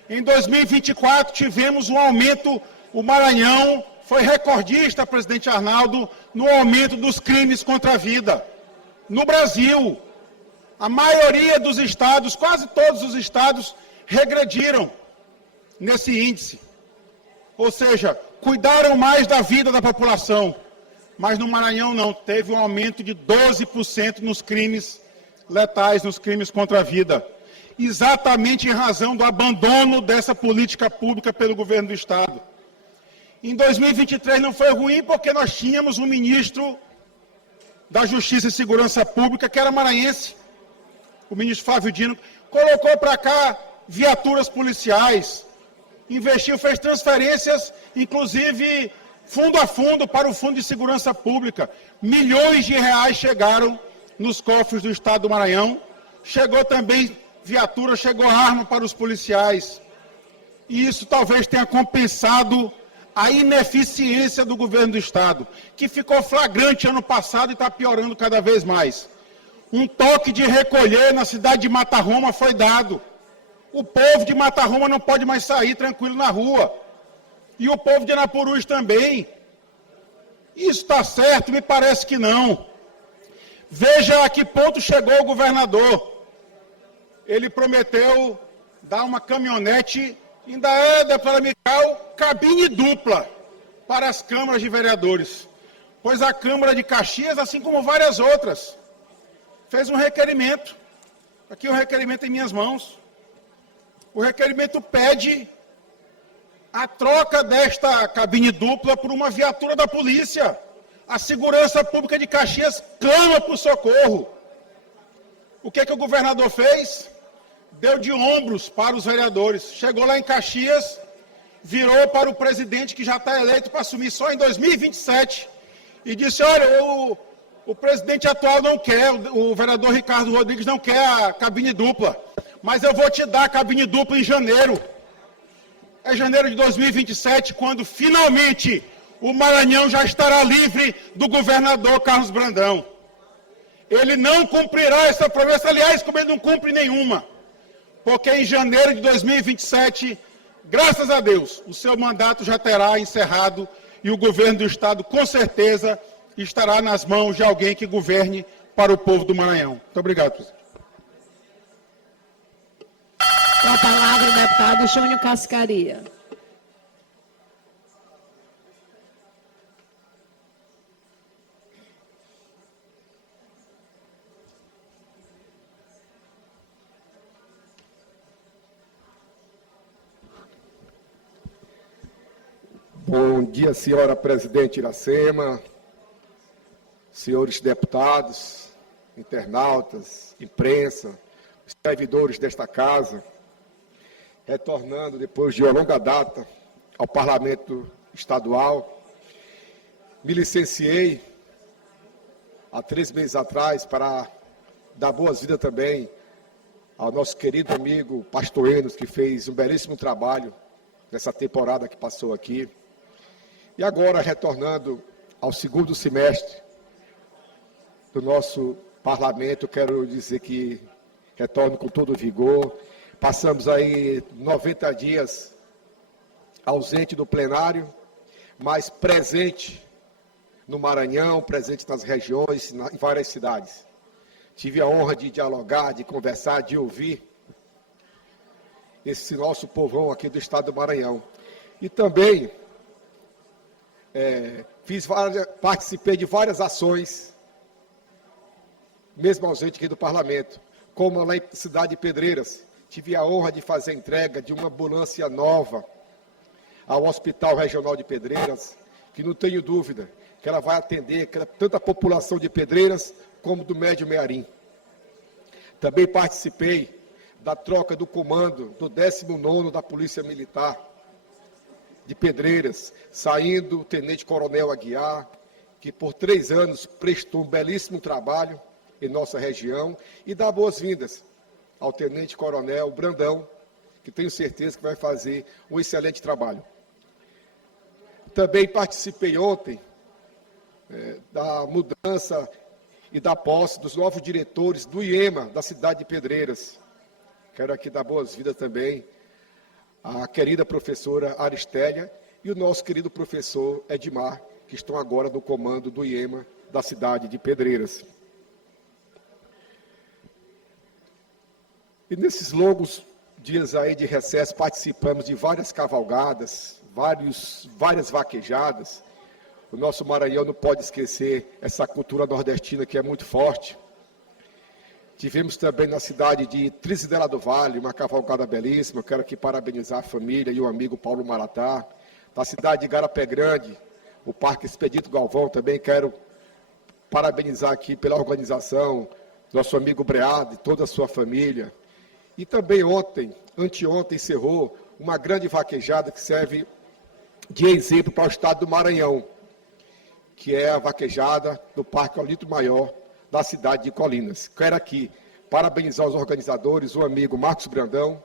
Em 2024, tivemos um aumento, o Maranhão foi recordista, presidente Arnaldo, no aumento dos crimes contra a vida. No Brasil, A maioria dos estados, quase todos os estados, regrediram nesse índice. Ou seja, cuidaram mais da vida da população. Mas no Maranhão não, teve um aumento de 12% nos crimes letais, nos crimes contra a vida. Exatamente em razão do abandono dessa política pública pelo governo do Estado. Em 2023 não foi ruim porque nós tínhamos um ministro da Justiça e Segurança Pública que era maranhense, o ministro Flávio Dino, colocou para cá viaturas policiais, investiu, fez transferências, inclusive fundo a fundo para o Fundo de Segurança Pública. Milhões de reais chegaram nos cofres do Estado do Maranhão. Chegou também viatura, chegou arma para os policiais. E isso talvez tenha compensado a ineficiência do governo do Estado, que ficou flagrante ano passado e está piorando cada vez mais. Um toque de recolher na cidade de Matarroma foi dado. O povo de Matarroma não pode mais sair tranquilo na rua. E o povo de Anapurus também. Isso está certo? Me parece que não. Veja a que ponto chegou o governador. Ele prometeu dar uma caminhonete, ainda deputada Mical, cabine dupla para as câmaras de vereadores. Pois a Câmara de Caxias, assim como várias outras, fez um requerimento. Aqui o requerimento em minhas mãos. O requerimento pede a troca desta cabine dupla por uma viatura da polícia. A Segurança Pública de Caxias clama por socorro. O que o governador fez? Deu de ombros para os vereadores. Chegou lá em Caxias, virou para o presidente que já está eleito para assumir só em 2027 e disse, olha, o presidente atual não quer, o vereador Ricardo Rodrigues não quer a cabine dupla, mas eu vou te dar a cabine dupla em janeiro. É janeiro de 2027, quando finalmente o Maranhão já estará livre do governador Carlos Brandão. Ele não cumprirá essa promessa, aliás, como ele não cumpre nenhuma, porque em janeiro de 2027, graças a Deus, o seu mandato já terá encerrado e o governo do Estado, com certeza, estará nas mãos de alguém que governe para o povo do Maranhão. Muito obrigado, presidente. Com a palavra o deputado Júnior Cascaria. Bom dia, senhora presidente Iracema, senhores deputados, internautas, imprensa, os servidores desta casa, retornando depois de uma longa data ao Parlamento Estadual. Me licenciei há 3 meses atrás para dar boas-vindas também ao nosso querido amigo Pastor Enos, que fez um belíssimo trabalho nessa temporada que passou aqui. E agora, retornando ao segundo semestre do nosso parlamento, quero dizer que retorno com todo vigor. Passamos aí 90 dias ausente do plenário, mas presente no Maranhão, presente nas regiões, em várias cidades. Tive a honra de dialogar, de conversar, de ouvir esse nosso povão aqui do estado do Maranhão. E também participei de várias ações, mesmo ausente aqui do parlamento, como lá em cidade de Pedreiras. Tive a honra de fazer a entrega de uma ambulância nova ao Hospital Regional de Pedreiras, que não tenho dúvida que ela vai atender tanto a população de Pedreiras como do Médio Mearim. Também participei da troca do comando do 19º da Polícia Militar de Pedreiras, saindo o Tenente-Coronel Aguiar, que por 3 anos prestou um belíssimo trabalho em nossa região, e dar boas-vindas ao Tenente-Coronel Brandão, que tenho certeza que vai fazer um excelente trabalho. Também participei ontem da mudança e da posse dos novos diretores do IEMA da cidade de Pedreiras. Quero aqui dar boas-vindas também à querida professora Aristélia e o nosso querido professor Edmar, que estão agora no comando do IEMA da cidade de Pedreiras. E nesses longos dias aí de recesso, participamos de várias cavalgadas, várias vaquejadas. O nosso Maranhão não pode esquecer essa cultura nordestina que é muito forte. Tivemos também na cidade de Trizidela do Vale, uma cavalgada belíssima. Quero aqui parabenizar a família e o amigo Paulo Maratá. Da cidade de Igarapé Grande, o Parque Expedito Galvão, também quero parabenizar aqui pela organização, nosso amigo Breado e toda a sua família. E também anteontem, encerrou uma grande vaquejada que serve de exemplo para o estado do Maranhão, que é a vaquejada do Parque Aulito Maior, da cidade de Colinas. Quero aqui parabenizar os organizadores, o amigo Marcos Brandão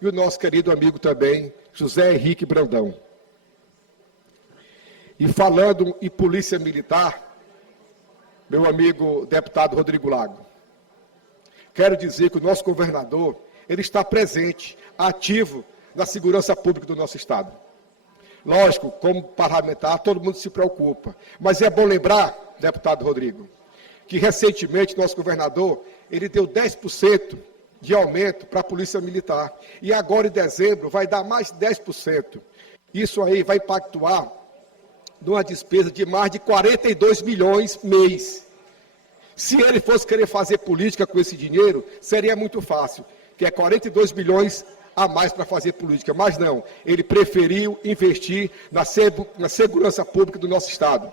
e o nosso querido amigo também, José Henrique Brandão. E falando em polícia militar, meu amigo deputado Rodrigo Lago, quero dizer que o nosso governador, ele está presente, ativo na segurança pública do nosso estado. Lógico, como parlamentar, todo mundo se preocupa, mas é bom lembrar, deputado Rodrigo, que recentemente nosso governador, ele deu 10% de aumento para a Polícia Militar. E agora, em dezembro, vai dar mais 10%. Isso aí vai impactuar numa despesa de mais de 42 milhões mês. Se ele fosse querer fazer política com esse dinheiro, seria muito fácil, que é 42 milhões a mais para fazer política. Mas não, ele preferiu investir na segurança pública do nosso estado.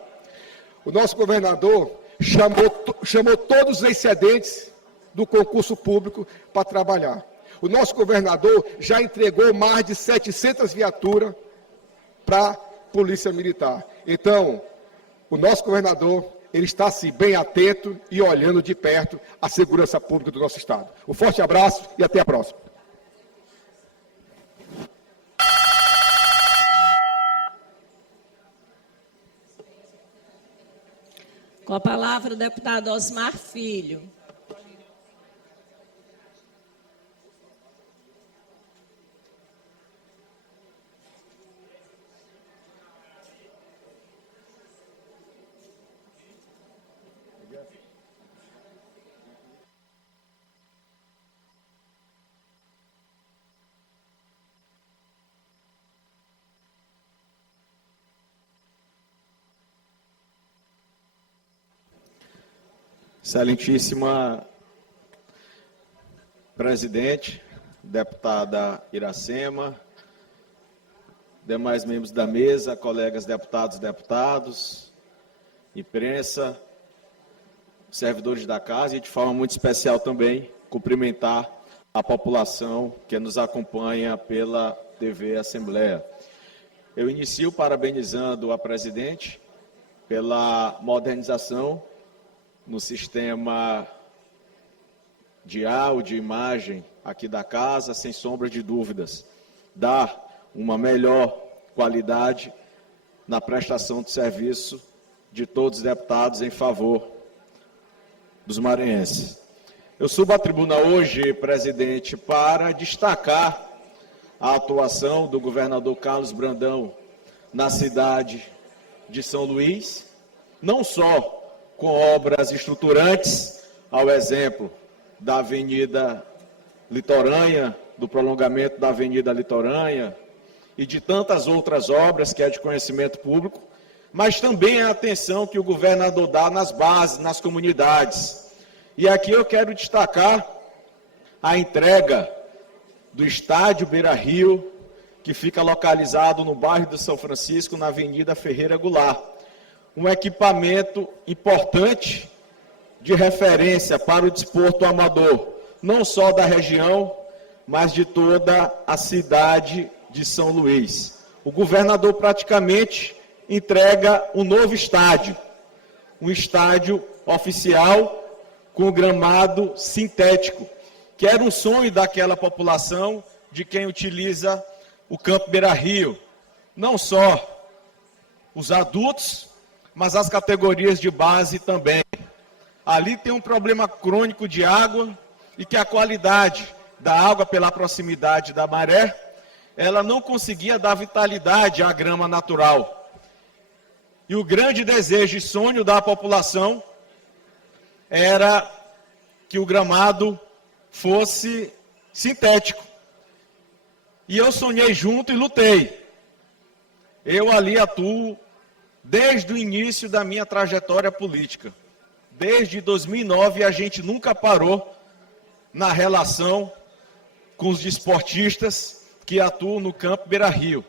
O nosso governador chamou todos os excedentes do concurso público para trabalhar. O nosso governador já entregou mais de 700 viaturas para a Polícia Militar. Então, o nosso governador, ele está assim, bem atento e olhando de perto a segurança pública do nosso estado. Um forte abraço e até a próxima. Com a palavra o deputado Osmar Filho. Excelentíssima presidente, deputada Iracema, demais membros da mesa, colegas deputados e deputados, imprensa, servidores da casa e, de forma muito especial também, cumprimentar a população que nos acompanha pela TV Assembleia. Eu inicio parabenizando a presidente pela modernização no sistema de áudio e imagem aqui da casa, sem sombra de dúvidas, dá uma melhor qualidade na prestação de serviço de todos os deputados em favor dos maranhenses. Eu subo à tribuna hoje, presidente, para destacar a atuação do governador Carlos Brandão na cidade de São Luís, não só com obras estruturantes, ao exemplo da Avenida Litorânea, do prolongamento da Avenida Litorânea e de tantas outras obras que é de conhecimento público, mas também a atenção que o governador dá nas bases, nas comunidades. E aqui eu quero destacar a entrega do estádio Beira-Rio, que fica localizado no bairro do São Francisco, na Avenida Ferreira Goulart. Um equipamento importante de referência para o desporto amador, não só da região, mas de toda a cidade de São Luís. O governador praticamente entrega um novo estádio, um estádio oficial com gramado sintético, que era um sonho daquela população de quem utiliza o Campo Beira-Rio. Não só os adultos, mas as categorias de base também. Ali tem um problema crônico de água e que a qualidade da água pela proximidade da maré, ela não conseguia dar vitalidade à grama natural. E o grande desejo e sonho da população era que o gramado fosse sintético. E eu sonhei junto e lutei. Eu ali atuo desde o início da minha trajetória política. Desde 2009 a gente nunca parou na relação com os desportistas que atuam no campo Beira-Rio.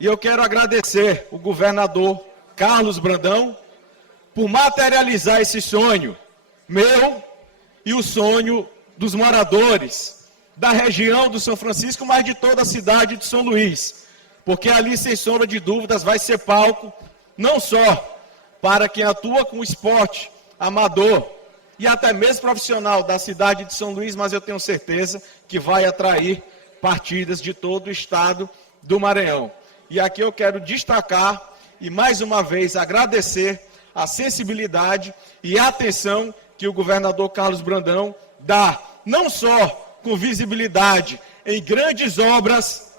E eu quero agradecer o governador Carlos Brandão por materializar esse sonho meu e o sonho dos moradores da região do São Francisco, mas de toda a cidade de São Luís. Porque ali, sem sombra de dúvidas, vai ser palco não só para quem atua com o esporte amador e até mesmo profissional da cidade de São Luís, mas eu tenho certeza que vai atrair partidas de todo o estado do Maranhão. E aqui eu quero destacar e mais uma vez agradecer a sensibilidade e a atenção que o governador Carlos Brandão dá, não só com visibilidade em grandes obras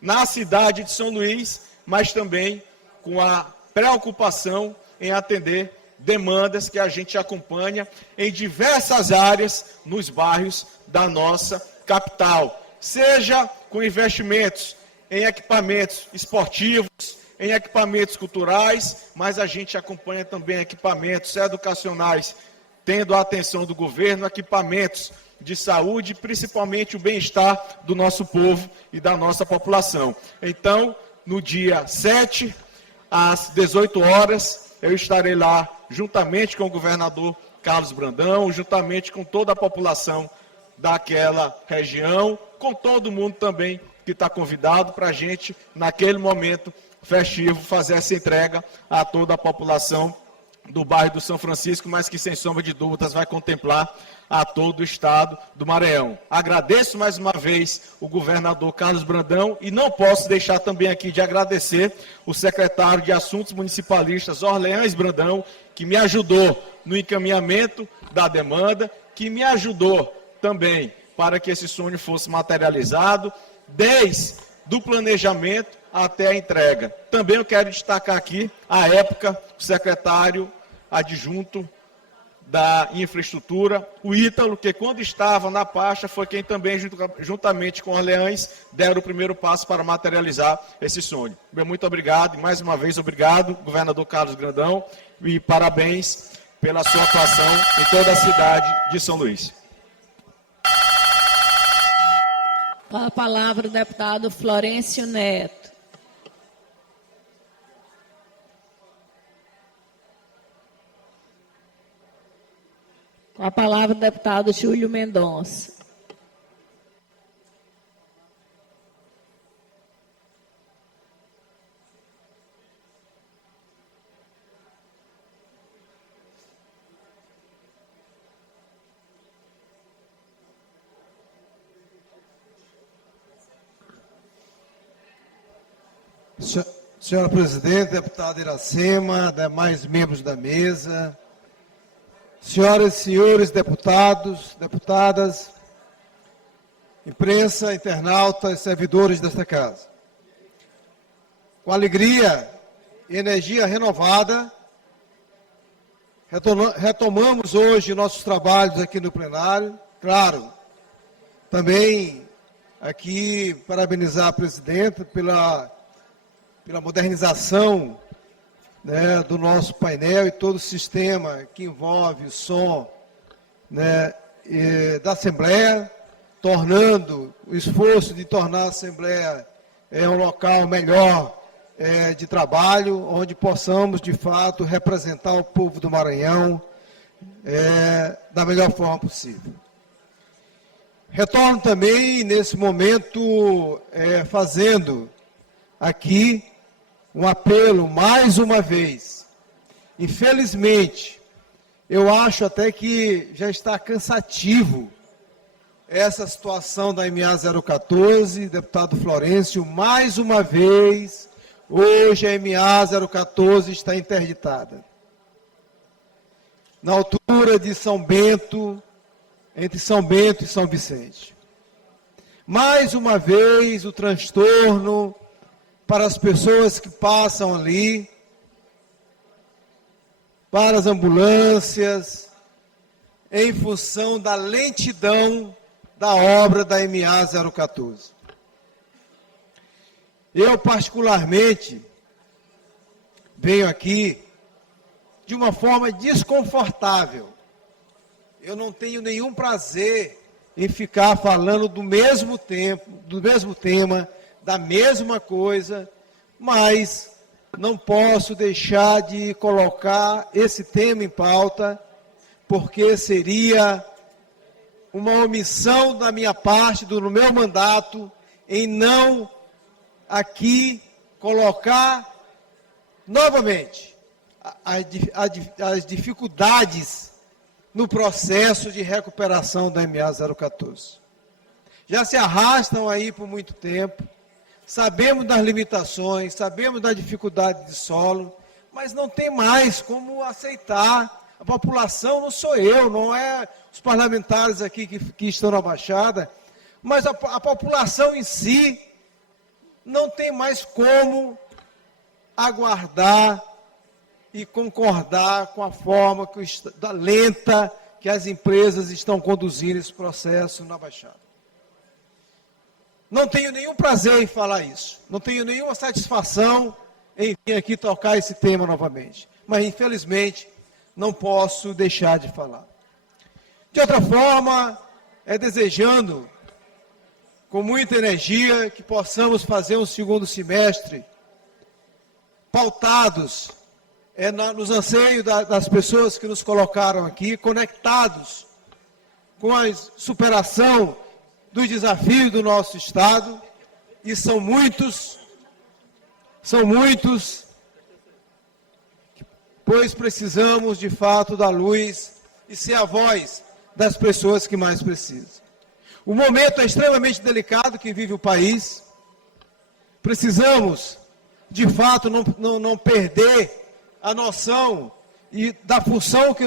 na cidade de São Luís, mas também com a preocupação em atender demandas que a gente acompanha em diversas áreas nos bairros da nossa capital, seja com investimentos em equipamentos esportivos, em equipamentos culturais, mas a gente acompanha também equipamentos educacionais, tendo a atenção do governo, equipamentos de saúde, principalmente o bem-estar do nosso povo e da nossa população. Então, no dia 7, às 18 horas, eu estarei lá juntamente com o governador Carlos Brandão, juntamente com toda a população daquela região, com todo mundo também que está convidado para a gente, naquele momento festivo, fazer essa entrega a toda a população do bairro do São Francisco, mas que, sem sombra de dúvidas, vai contemplar a todo o estado do Maranhão. Agradeço mais uma vez o governador Carlos Brandão e não posso deixar também aqui de agradecer o secretário de Assuntos Municipalistas, Orleans Brandão, que me ajudou no encaminhamento da demanda, que me ajudou também para que esse sonho fosse materializado, desde do planejamento até a entrega. Também eu quero destacar aqui, à época, o secretário adjunto da infraestrutura, o Ítalo, que quando estava na pasta, foi quem também, juntamente com Orleans, deram o primeiro passo para materializar esse sonho. Muito obrigado, e mais uma vez, obrigado, governador Carlos Brandão, e parabéns pela sua atuação em toda a cidade de São Luís. Com a palavra o deputado Florencio Neto. Com a palavra o deputado Júlio Mendonça. Senhora presidente, deputada Iracema, demais membros da mesa, senhoras e senhores deputados, deputadas, imprensa, internautas, servidores desta casa. Com alegria e energia renovada, retomamos hoje nossos trabalhos aqui no plenário. Claro, também aqui parabenizar a presidenta pela modernização, né, do nosso painel e todo o sistema que envolve o som, né, da Assembleia, tornando o esforço de tornar a Assembleia um local melhor de trabalho, onde possamos, de fato, representar o povo do Maranhão da melhor forma possível. Retorno também, nesse momento, fazendo aqui um apelo, mais uma vez. Infelizmente, eu acho até que já está cansativo essa situação da MA 014, deputado Florencio, mais uma vez, hoje a MA 014 está interditada. Na altura de São Bento, entre São Bento e São Vicente. Mais uma vez, o transtorno para as pessoas que passam ali, para as ambulâncias, em função da lentidão da obra da MA 014. Eu, particularmente, venho aqui de uma forma desconfortável. Eu não tenho nenhum prazer em ficar falando do mesmo tempo, do mesmo tema, da mesma coisa, mas não posso deixar de colocar esse tema em pauta, porque seria uma omissão da minha parte, do meu mandato, em não aqui colocar novamente as dificuldades no processo de recuperação da MA 014. Já se arrastam aí por muito tempo, sabemos das limitações, sabemos da dificuldade de solo, mas não tem mais como aceitar. A população não sou eu, não é os parlamentares aqui que estão na Baixada, mas a população em si não tem mais como aguardar e concordar com a forma lenta que as empresas estão conduzindo esse processo na Baixada. Não tenho nenhum prazer em falar isso, não tenho nenhuma satisfação em vir aqui tocar esse tema novamente, mas infelizmente não posso deixar de falar. De outra forma, desejando com muita energia que possamos fazer um segundo semestre pautados nos anseios das pessoas que nos colocaram aqui, conectados com a superação dos desafios do nosso Estado, e são muitos, pois precisamos, de fato, da luz e ser a voz das pessoas que mais precisam. O momento é extremamente delicado que vive o país. Precisamos, de fato, não perder a noção da função que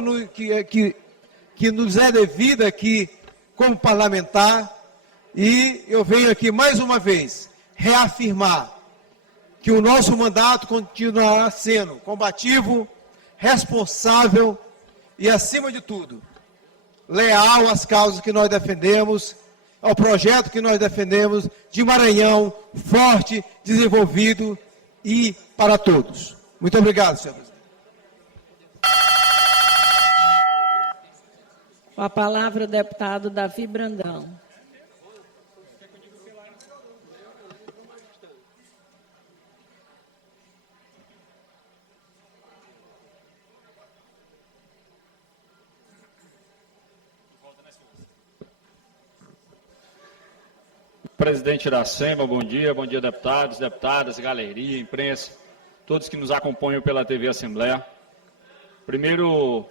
nos é devida aqui como parlamentar. E eu venho aqui mais uma vez reafirmar que o nosso mandato continuará sendo combativo, responsável e, acima de tudo, leal às causas que nós defendemos, ao projeto que nós defendemos de Maranhão forte, desenvolvido e para todos. Muito obrigado, senhor presidente. Com a palavra o deputado Davi Brandão. Presidente Iracema, bom dia deputados, deputadas, galeria, imprensa, todos que nos acompanham pela TV Assembleia. Primeiro,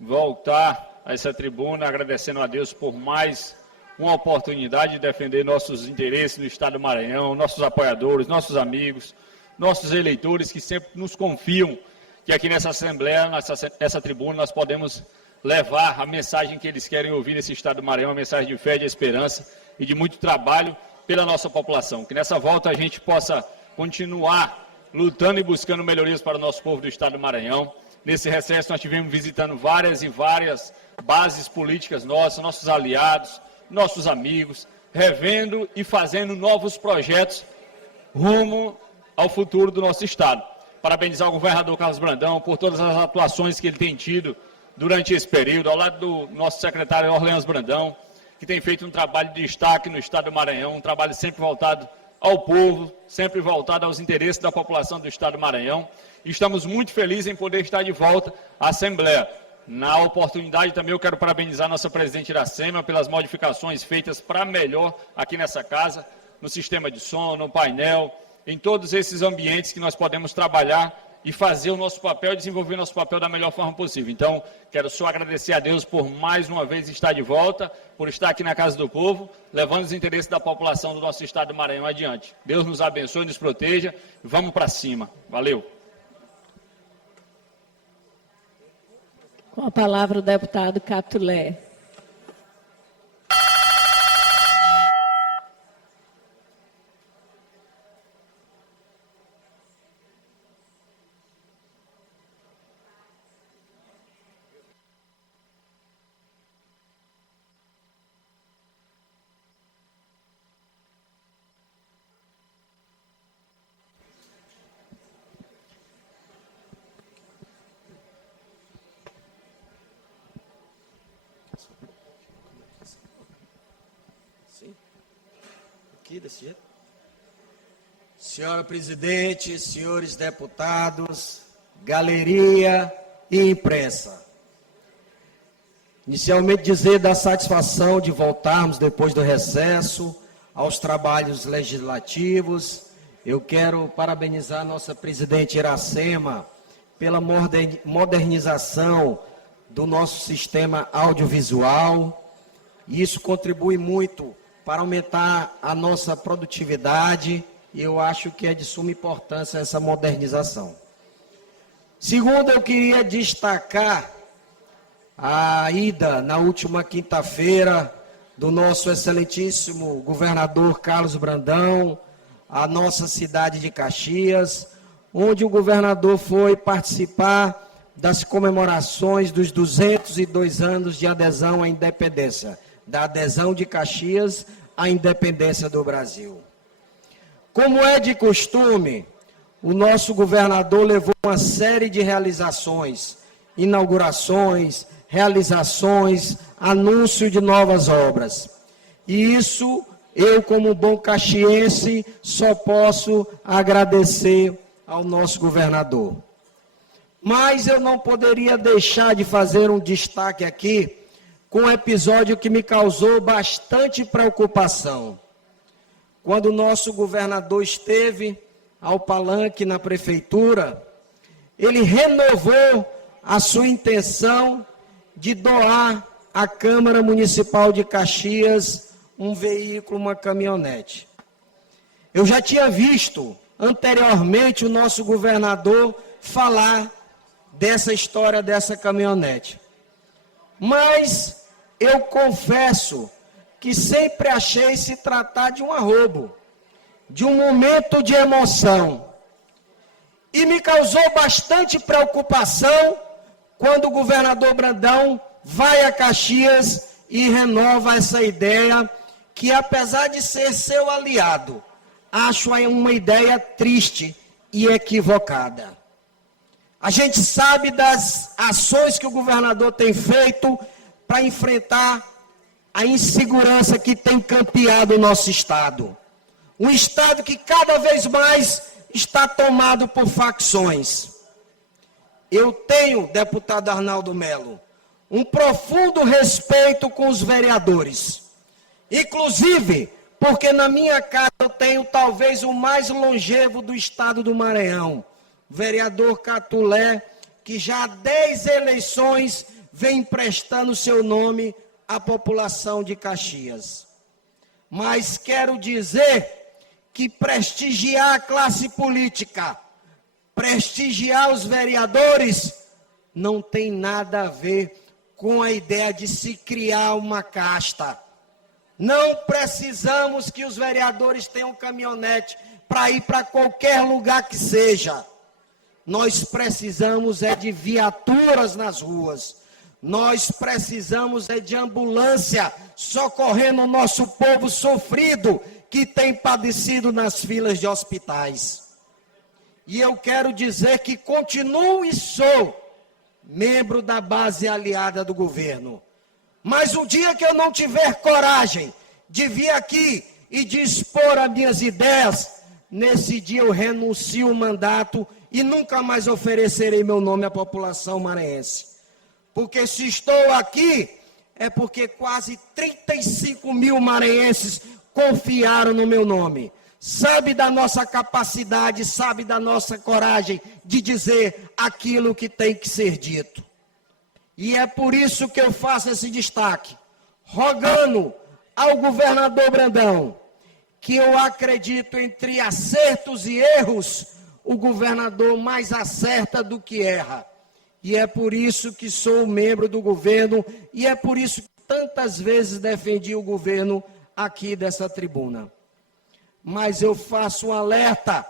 voltar a essa tribuna agradecendo a Deus por mais uma oportunidade de defender nossos interesses no Estado do Maranhão, nossos apoiadores, nossos amigos, nossos eleitores que sempre nos confiam que aqui nessa Assembleia, nessa tribuna, nós podemos levar a mensagem que eles querem ouvir nesse Estado do Maranhão, a mensagem de fé, de esperança e de muito trabalho pela nossa população. Que nessa volta a gente possa continuar lutando e buscando melhorias para o nosso povo do Estado do Maranhão. Nesse recesso nós tivemos visitando várias bases políticas nossas, nossos aliados, nossos amigos, revendo e fazendo novos projetos rumo ao futuro do nosso Estado. Parabenizar o governador Carlos Brandão por todas as atuações que ele tem tido durante esse período, ao lado do nosso secretário Orleans Brandão, que tem feito um trabalho de destaque no Estado do Maranhão, um trabalho sempre voltado ao povo, sempre voltado aos interesses da população do Estado do Maranhão. E estamos muito felizes em poder estar de volta à Assembleia. Na oportunidade também eu quero parabenizar nossa presidente Iracema pelas modificações feitas para melhor aqui nessa casa, no sistema de som, no painel, em todos esses ambientes que nós podemos trabalhar e fazer o nosso papel, desenvolver o nosso papel da melhor forma possível. Então, quero só agradecer a Deus por mais uma vez estar de volta, por estar aqui na Casa do Povo, levando os interesses da população do nosso Estado do Maranhão adiante. Deus nos abençoe, nos proteja e vamos para cima. Valeu. Com a palavra o deputado Catulé. aqui, desse jeito. Senhora presidente, senhores deputados, galeria e imprensa. Inicialmente dizer da satisfação de voltarmos depois do recesso aos trabalhos legislativos. Eu quero parabenizar nossa presidente Iracema pela modernização do nosso sistema audiovisual. Isso contribui muito para aumentar a nossa produtividade e eu acho que é de suma importância essa modernização. Segundo, eu queria destacar a ida na última quinta-feira do nosso excelentíssimo governador Carlos Brandão à nossa cidade de Caxias, onde o governador foi participar das comemorações dos 202 anos de adesão à independência, da adesão de Caxias à independência do Brasil. Como é de costume, o nosso governador levou uma série de realizações, inaugurações, realizações, anúncio de novas obras. E isso, eu como bom caxiense, só posso agradecer ao nosso governador. Mas eu não poderia deixar de fazer um destaque aqui com um episódio que me causou bastante preocupação. Quando o nosso governador esteve ao palanque na prefeitura, ele renovou a sua intenção de doar à Câmara Municipal de Caxias um veículo, uma caminhonete. Eu já tinha visto anteriormente o nosso governador falar dessa história dessa caminhonete. Mas eu confesso que sempre achei se tratar de um arrobo, de um momento de emoção. E me causou bastante preocupação quando o governador Brandão vai a Caxias e renova essa ideia, que apesar de ser seu aliado, acho uma ideia triste e equivocada. A gente sabe das ações que o governador tem feito para enfrentar a insegurança que tem campeado o nosso estado. Um estado que cada vez mais está tomado por facções. Eu tenho, deputado Arnaldo Melo, um profundo respeito com os vereadores. Inclusive, porque na minha casa eu tenho talvez o mais longevo do estado do Maranhão, vereador Catulé, que já há 10 eleições vem emprestando seu nome à população de Caxias. Mas quero dizer que prestigiar a classe política, prestigiar os vereadores, não tem nada a ver com a ideia de se criar uma casta. Não precisamos que os vereadores tenham caminhonete para ir para qualquer lugar que seja. Nós precisamos é de viaturas nas ruas. Nós precisamos é de ambulância socorrendo o nosso povo sofrido que tem padecido nas filas de hospitais. E eu quero dizer que continuo e sou membro da base aliada do governo. Mas o dia que eu não tiver coragem de vir aqui e de expor as minhas ideias, nesse dia eu renuncio o mandato e nunca mais oferecerei meu nome à população maranhense. Porque se estou aqui, é porque quase 35 mil maranhenses confiaram no meu nome. Sabe da nossa capacidade, sabe da nossa coragem de dizer aquilo que tem que ser dito. E é por isso que eu faço esse destaque, rogando ao governador Brandão, que eu acredito entre acertos e erros, o governador mais acerta do que erra. E é por isso que sou membro do governo, e é por isso que tantas vezes defendi o governo aqui dessa tribuna. Mas eu faço um alerta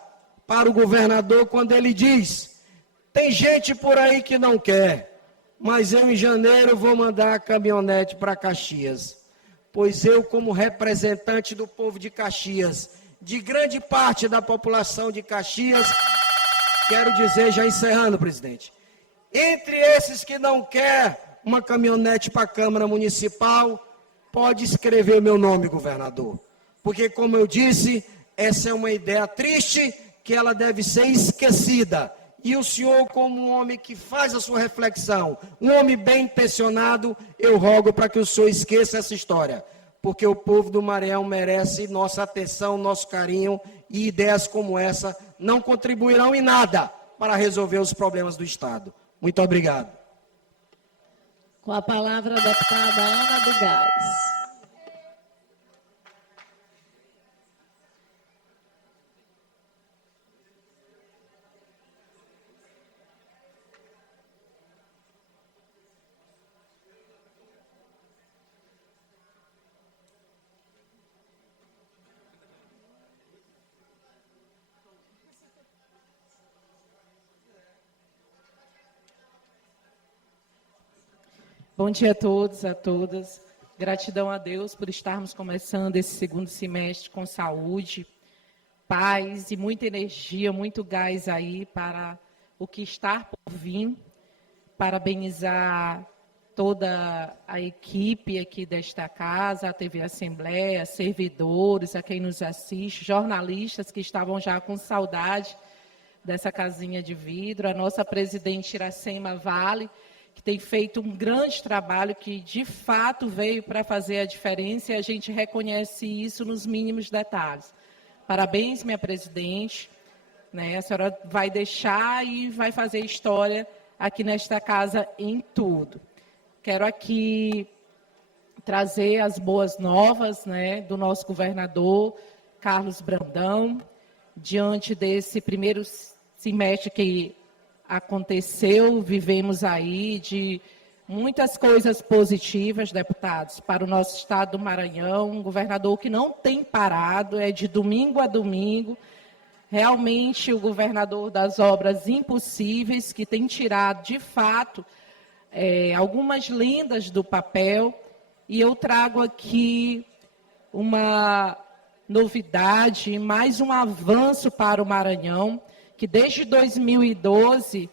para o governador quando ele diz, tem gente por aí que não quer, mas eu em janeiro vou mandar a caminhonete para Caxias. Pois eu, como representante do povo de Caxias, de grande parte da população de Caxias, quero dizer, já encerrando, presidente, entre esses que não quer uma caminhonete para a Câmara Municipal, pode escrever meu nome, governador. porque, como eu disse, essa é uma ideia triste que ela deve ser esquecida. E o senhor, como um homem que faz a sua reflexão, um homem bem intencionado, eu rogo para que o senhor esqueça essa história, porque o povo do Maranhão merece nossa atenção, nosso carinho, e ideias como essa não contribuirão em nada para resolver os problemas do Estado. Muito obrigado. Com a palavra, a deputada Ana do Gás. Bom dia a todos, a todas. Gratidão a Deus por estarmos começando esse segundo semestre com saúde, paz e muita energia, muito gás aí para o que está por vir. Parabenizar toda a equipe aqui desta casa, a TV Assembleia, servidores, a quem nos assiste, jornalistas que estavam já com saudade dessa casinha de vidro, a nossa presidente Iracema Vale, que tem feito um grande trabalho, que de fato veio para fazer a diferença, e a gente reconhece isso nos mínimos detalhes. Parabéns, minha presidente, né? A senhora vai deixar e vai fazer história aqui nesta casa em tudo. Quero aqui trazer as boas novas, né, do nosso governador, Carlos Brandão, diante desse primeiro semestre que aconteceu, vivemos aí de muitas coisas positivas, deputados, para o nosso estado do Maranhão, um governador que não tem parado, é de domingo a domingo, realmente o governador das obras impossíveis, que tem tirado, de fato, algumas lendas do papel, e eu trago aqui uma novidade, mais um avanço para o Maranhão, que desde 2012,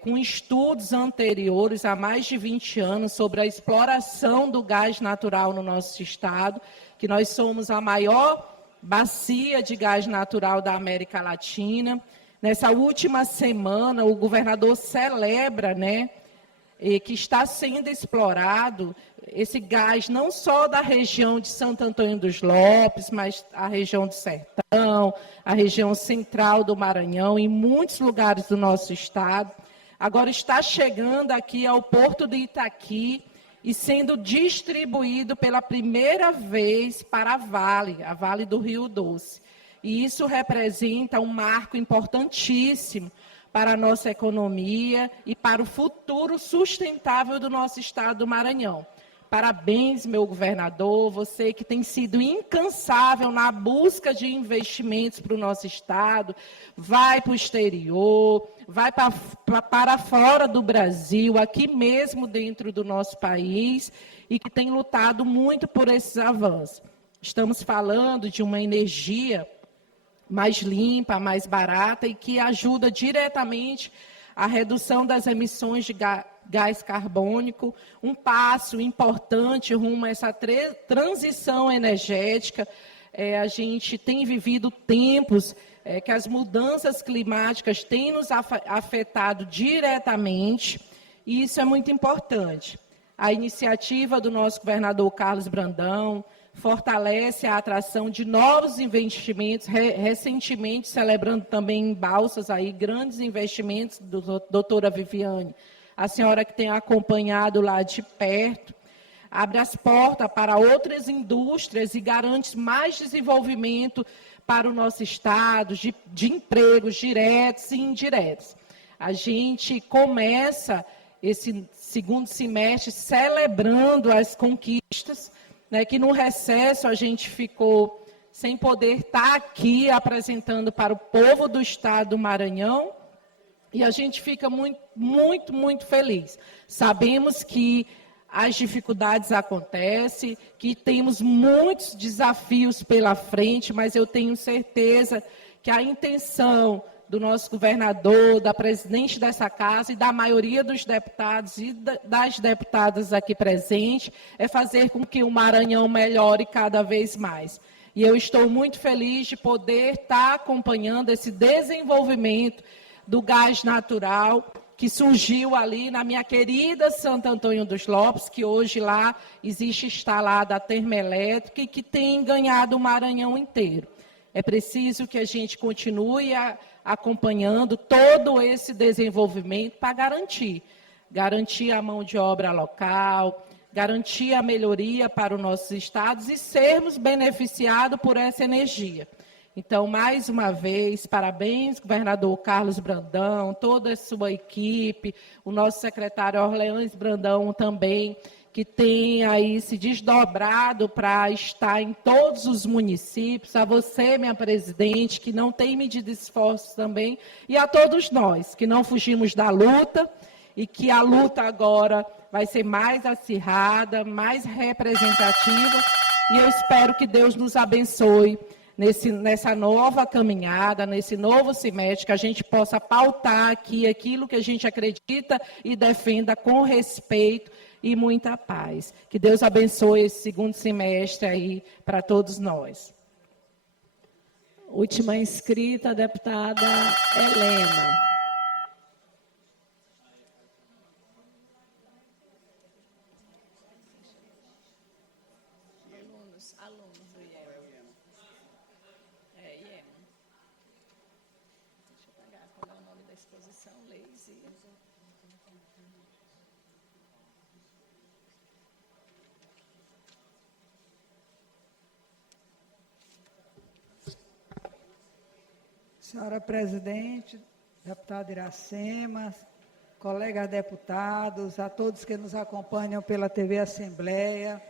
com estudos anteriores, há mais de 20 anos, sobre a exploração do gás natural no nosso estado, que nós somos a maior bacia de gás natural da América Latina. Nessa última semana, o governador celebra, né, que está sendo explorado esse gás não só da região de Santo Antônio dos Lopes, mas a região do Sertão, a região central do Maranhão, em muitos lugares do nosso estado. Agora está chegando aqui ao Porto de Itaqui e sendo distribuído pela primeira vez para a Vale do Rio Doce. E isso representa um marco importantíssimo para a nossa economia e para o futuro sustentável do nosso estado do Maranhão. Parabéns, meu governador, você que tem sido incansável na busca de investimentos para o nosso estado, vai para o exterior, vai para fora do Brasil, aqui mesmo dentro do nosso país, e que tem lutado muito por esses avanços. Estamos falando de uma energia mais limpa, mais barata e que ajuda diretamente a redução das emissões de gás carbônico, um passo importante rumo a essa transição energética. A gente tem vivido tempos que as mudanças climáticas têm nos afetado diretamente, e isso é muito importante. A iniciativa do nosso governador Carlos Brandão fortalece a atração de novos investimentos, recentemente celebrando também em Balsas aí grandes investimentos do doutora Viviane, a senhora que tem acompanhado lá de perto, abre as portas para outras indústrias e garante mais desenvolvimento para o nosso estado, de empregos diretos e indiretos. A gente começa esse segundo semestre celebrando as conquistas, né, que no recesso a gente ficou sem poder estar aqui apresentando para o povo do estado do Maranhão, e a gente fica muito, muito, muito feliz. Sabemos que as dificuldades acontecem, que temos muitos desafios pela frente, mas eu tenho certeza que a intenção do nosso governador, da presidente dessa casa e da maioria dos deputados e das deputadas aqui presentes é fazer com que o Maranhão melhore cada vez mais. E eu estou muito feliz de poder estar acompanhando esse desenvolvimento do gás natural, que surgiu ali na minha querida Santo Antônio dos Lopes, que hoje lá existe instalada a termoelétrica e que tem ganhado o Maranhão inteiro. É preciso que a gente continue acompanhando todo esse desenvolvimento para garantir a mão de obra local, garantir a melhoria para os nossos estados e sermos beneficiados por essa energia. Então, mais uma vez, parabéns, governador Carlos Brandão, toda a sua equipe, o nosso secretário Orleans Brandão também, que tem aí se desdobrado para estar em todos os municípios, a você, minha presidente, que não tem medido esforços também, e a todos nós, que não fugimos da luta, e que a luta agora vai ser mais acirrada, mais representativa, e eu espero que Deus nos abençoe nessa nova caminhada, nesse novo semestre, que a gente possa pautar aqui aquilo que a gente acredita e defenda com respeito e muita paz. Que Deus abençoe esse segundo semestre aí para todos nós. Última inscrita, a deputada Helena. Alunos do IEM. IEM. Deixa eu pegar, qual é o nome da exposição? Leis e... Senhora presidente, deputada Iracema, colegas deputados, a todos que nos acompanham pela TV Assembleia.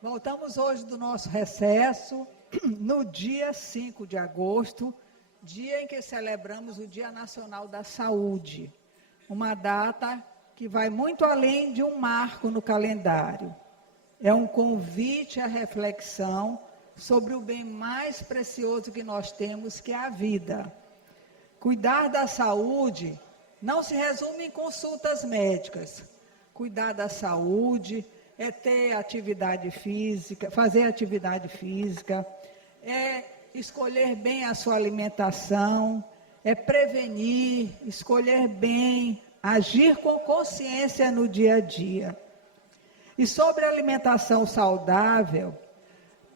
Voltamos hoje do nosso recesso, no dia 5 de agosto, dia em que celebramos o Dia Nacional da Saúde, uma data que vai muito além de um marco no calendário. É um convite à reflexão sobre o bem mais precioso que nós temos, que é a vida. Cuidar da saúde não se resume em consultas médicas. Cuidar da saúde é ter atividade física, fazer atividade física, é escolher bem a sua alimentação, é prevenir, escolher bem, agir com consciência no dia a dia. E sobre a alimentação saudável,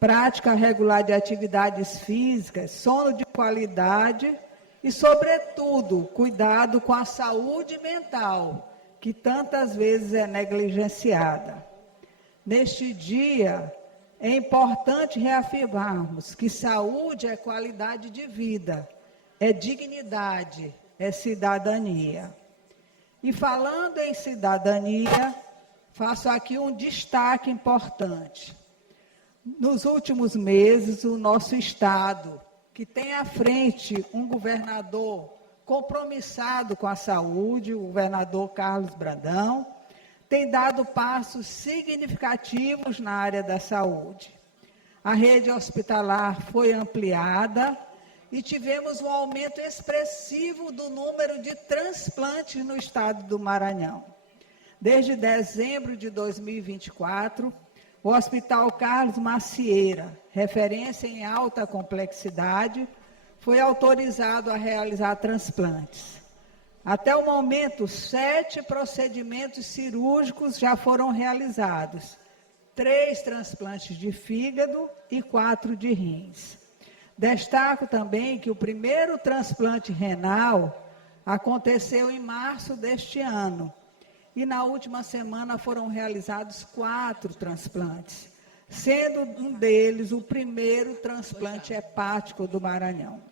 prática regular de atividades físicas, sono de qualidade e, sobretudo, cuidado com a saúde mental, que tantas vezes é negligenciada. Neste dia, é importante reafirmarmos que saúde é qualidade de vida, é dignidade, é cidadania. E falando em cidadania, faço aqui um destaque importante. Nos últimos meses, o nosso Estado, que tem à frente um governador compromissado com a saúde, o governador Carlos Brandão, tem dado passos significativos na área da saúde. A rede hospitalar foi ampliada e tivemos um aumento expressivo do número de transplantes no estado do Maranhão. Desde dezembro de 2024, o Hospital Carlos Macieira, referência em alta complexidade, foi autorizado a realizar transplantes. Até o momento, 7 procedimentos cirúrgicos já foram realizados, 3 transplantes de fígado e 4 de rins. Destaco também que o primeiro transplante renal aconteceu em março deste ano, e na última semana foram realizados 4 transplantes, sendo um deles o primeiro transplante hepático do Maranhão.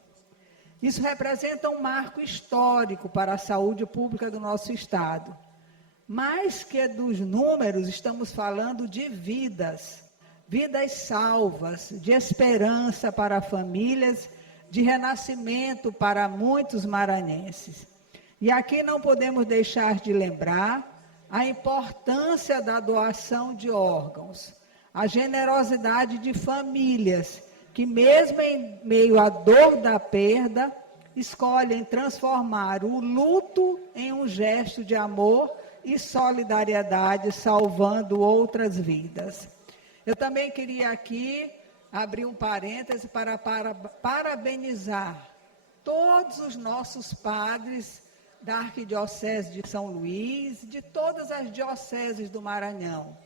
Isso representa um marco histórico para a saúde pública do nosso Estado. Mais que dos números, estamos falando de vidas, vidas salvas, de esperança para famílias, de renascimento para muitos maranhenses. E aqui não podemos deixar de lembrar a importância da doação de órgãos, a generosidade de famílias que, mesmo em meio à dor da perda, escolhem transformar o luto em um gesto de amor e solidariedade, salvando outras vidas. Eu também queria aqui abrir um parêntese para parabenizar todos os nossos padres da Arquidiocese de São Luís, de todas as dioceses do Maranhão.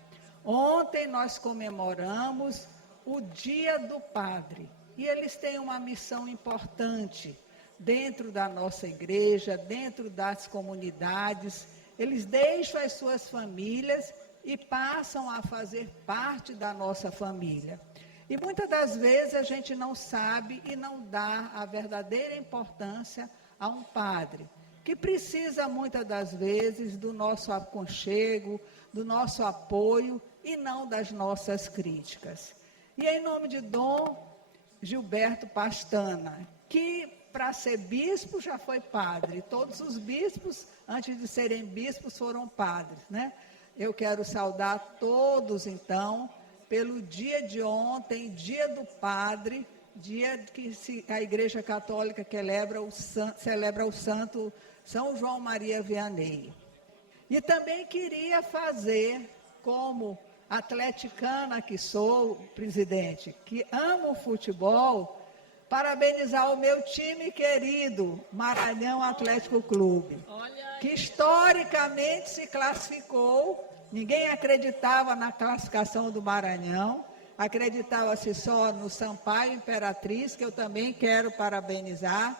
Ontem nós comemoramos o Dia do Padre, e eles têm uma missão importante dentro da nossa igreja, dentro das comunidades. Eles deixam as suas famílias e passam a fazer parte da nossa família. E muitas das vezes a gente não sabe e não dá a verdadeira importância a um padre, que precisa muitas das vezes do nosso aconchego, do nosso apoio e não das nossas críticas. E em nome de Dom Gilberto Pastana, que para ser bispo já foi padre, todos os bispos, antes de serem bispos, foram padres, né? Eu quero saudar todos, então, pelo dia de ontem, dia do padre, dia que a Igreja Católica celebra o santo São João Maria Vianney. E também queria fazer, como atleticana que sou, presidente, que amo o futebol, parabenizar o meu time querido, Maranhão Atlético Clube, que historicamente se classificou. Ninguém acreditava na classificação do Maranhão, acreditava-se só no Sampaio Imperatriz, que eu também quero parabenizar,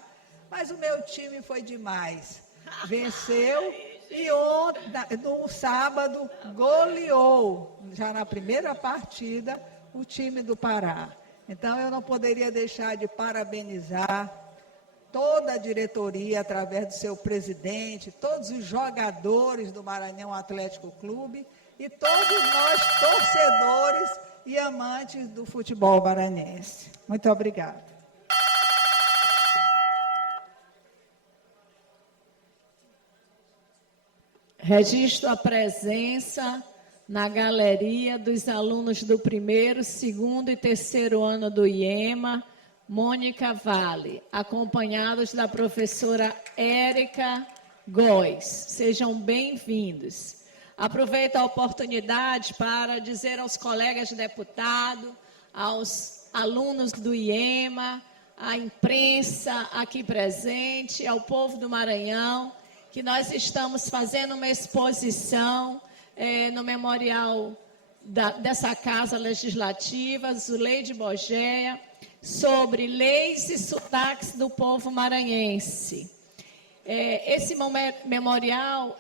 mas o meu time foi demais. Venceu e ontem, no sábado, goleou, já na primeira partida, o time do Pará. Então, eu não poderia deixar de parabenizar toda a diretoria, através do seu presidente, todos os jogadores do Maranhão Atlético Clube e todos nós, torcedores e amantes do futebol maranhense. Muito obrigada. Registro a presença na galeria dos alunos do 1º, 2º e 3º ano do IEMA, Mônica Vale, acompanhados da professora Érica Góes. Sejam bem-vindos. Aproveito a oportunidade para dizer aos colegas deputados, aos alunos do IEMA, à imprensa aqui presente, ao povo do Maranhão, que nós estamos fazendo uma exposição no memorial dessa Casa Legislativa, Zuleide Bogéia, sobre leis e sotaques do povo maranhense. Esse memorial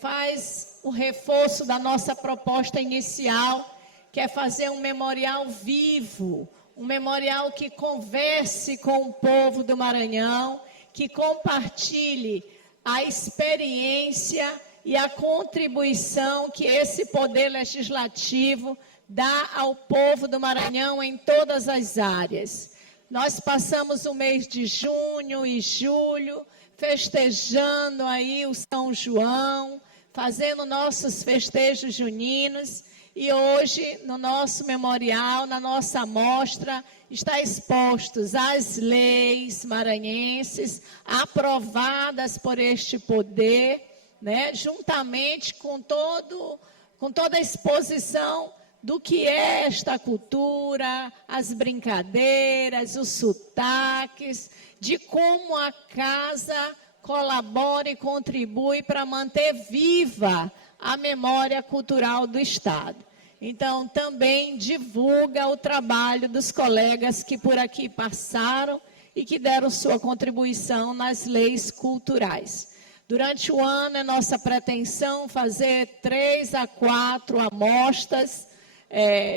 faz o reforço da nossa proposta inicial, que é fazer um memorial vivo, um memorial que converse com o povo do Maranhão, que compartilhe a experiência e a contribuição que esse poder legislativo dá ao povo do Maranhão em todas as áreas. Nós passamos o mês de junho e julho festejando aí o São João, fazendo nossos festejos juninos, e hoje no nosso memorial, na nossa mostra, está expostos as leis maranhenses aprovadas por este poder, né, juntamente com toda a exposição do que é esta cultura, as brincadeiras, os sotaques, de como a casa colabora e contribui para manter viva a memória cultural do Estado. Então, também divulga o trabalho dos colegas que por aqui passaram e que deram sua contribuição nas leis culturais. Durante o ano, é nossa pretensão fazer 3 a 4 amostras,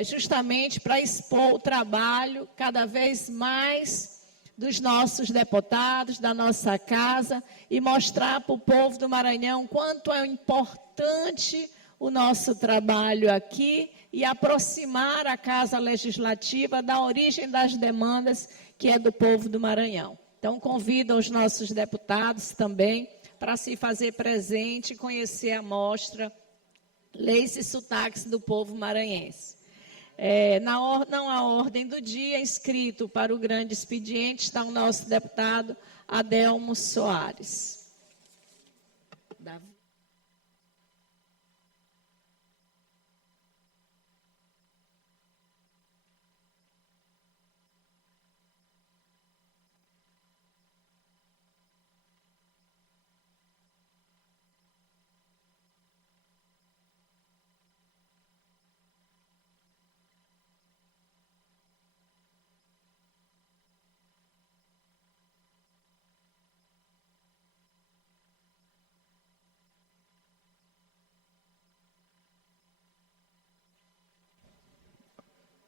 justamente para expor o trabalho cada vez mais dos nossos deputados, da nossa casa, e mostrar para o povo do Maranhão quanto é importante o nosso trabalho aqui e aproximar a Casa Legislativa da origem das demandas que é do povo do Maranhão. Então, convido os nossos deputados também para se fazer presente e conhecer a mostra Leis e Sotaques do Povo Maranhense. Não a ordem do dia, inscrito para o grande expediente, está o nosso deputado Adelmo Soares.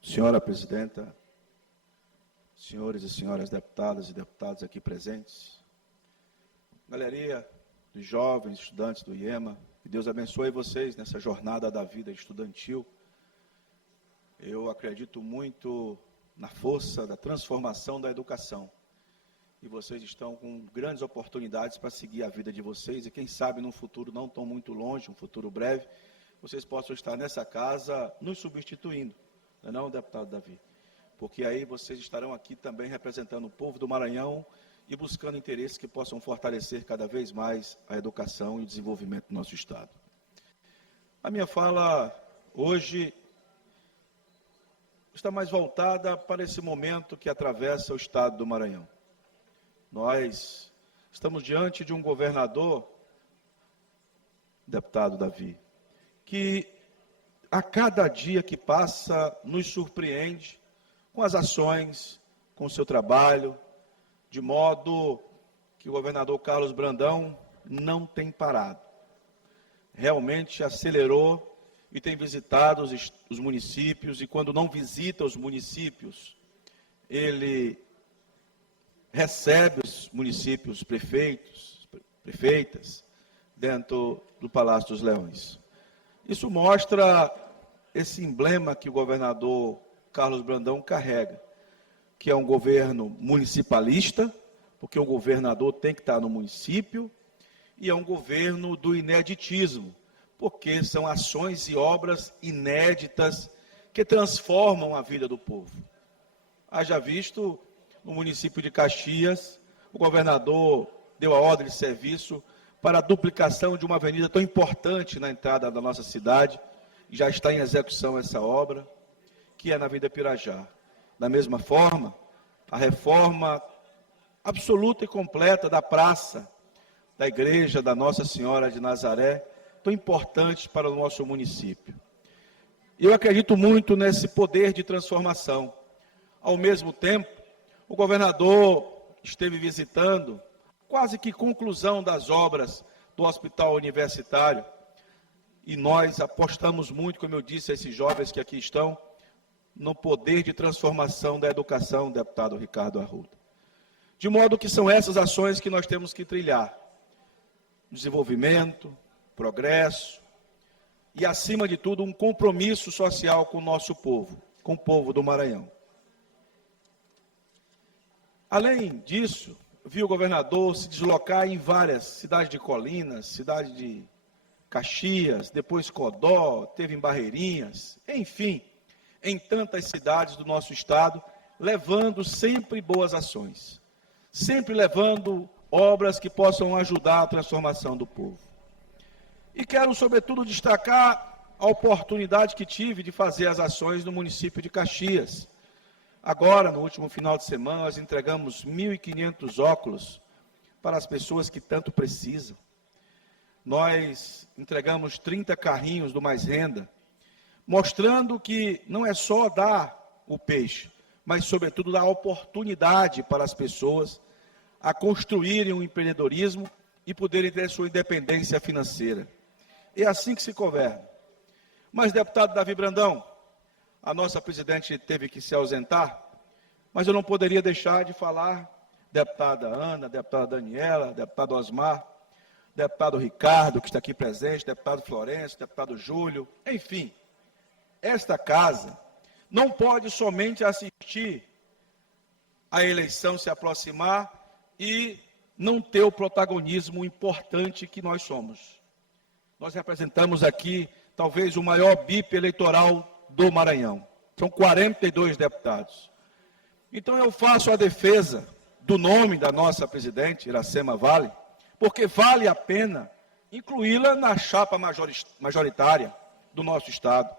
Senhora Presidenta, senhores e senhoras deputadas e deputados aqui presentes, galeria dos jovens, estudantes do IEMA, que Deus abençoe vocês nessa jornada da vida estudantil. Eu acredito muito na força da transformação da educação. E vocês estão com grandes oportunidades para seguir a vida de vocês e quem sabe num futuro não tão muito longe, um futuro breve, vocês possam estar nessa casa nos substituindo, não é não, deputado Davi? Porque aí vocês estarão aqui também representando o povo do Maranhão e buscando interesses que possam fortalecer cada vez mais a educação e o desenvolvimento do nosso Estado. A minha fala hoje está mais voltada para esse momento que atravessa o Estado do Maranhão. Nós estamos diante de um governador, deputado Davi, que a cada dia que passa nos surpreende com as ações, com o seu trabalho, de modo que o governador Carlos Brandão não tem parado. Realmente acelerou e tem visitado os municípios, e quando não visita os municípios, ele recebe os municípios, prefeitas, dentro do Palácio dos Leões. Isso mostra esse emblema que o governador Carlos Brandão carrega, que é um governo municipalista, porque o governador tem que estar no município, e é um governo do ineditismo, porque são ações e obras inéditas que transformam a vida do povo. Haja visto, no município de Caxias, o governador deu a ordem de serviço para a duplicação de uma avenida tão importante na entrada da nossa cidade, e já está em execução essa obra, que é na Avenida Pirajá. Da mesma forma, a reforma absoluta e completa da praça da igreja da Nossa Senhora de Nazaré, tão importante para o nosso município. Eu acredito muito nesse poder de transformação. Ao mesmo tempo, o governador esteve visitando quase que conclusão das obras do Hospital Universitário, e nós apostamos muito, como eu disse a esses jovens que aqui estão, no poder de transformação da educação, deputado Ricardo Arruda. De modo que são essas ações que nós temos que trilhar. Desenvolvimento, progresso e, acima de tudo, um compromisso social com o nosso povo, com o povo do Maranhão. Além disso, vi o governador se deslocar em várias cidades de Colinas, cidade de Caxias, depois Codó, teve em Barreirinhas, enfim, em tantas cidades do nosso estado, levando sempre boas ações, sempre levando obras que possam ajudar a transformação do povo. E quero, sobretudo, destacar a oportunidade que tive de fazer as ações no município de Caxias. Agora, no último final de semana, nós entregamos 1.500 óculos para as pessoas que tanto precisam. Nós entregamos 30 carrinhos do Mais Renda, mostrando que não é só dar o peixe, mas, sobretudo, dar oportunidade para as pessoas a construírem um empreendedorismo e poderem ter sua independência financeira. É assim que se governa. Mas, deputado Davi Brandão, a nossa presidente teve que se ausentar, mas eu não poderia deixar de falar, deputada Ana, deputada Daniela, deputado Osmar, deputado Ricardo, que está aqui presente, deputado Florencio, deputado Júlio, enfim, esta casa não pode somente assistir a eleição se aproximar e não ter o protagonismo importante que nós somos. Nós representamos aqui, talvez, o maior BIP eleitoral do Maranhão. São 42 deputados. Então, eu faço a defesa do nome da nossa presidente, Iracema Vale, porque vale a pena incluí-la na chapa majoritária do nosso Estado.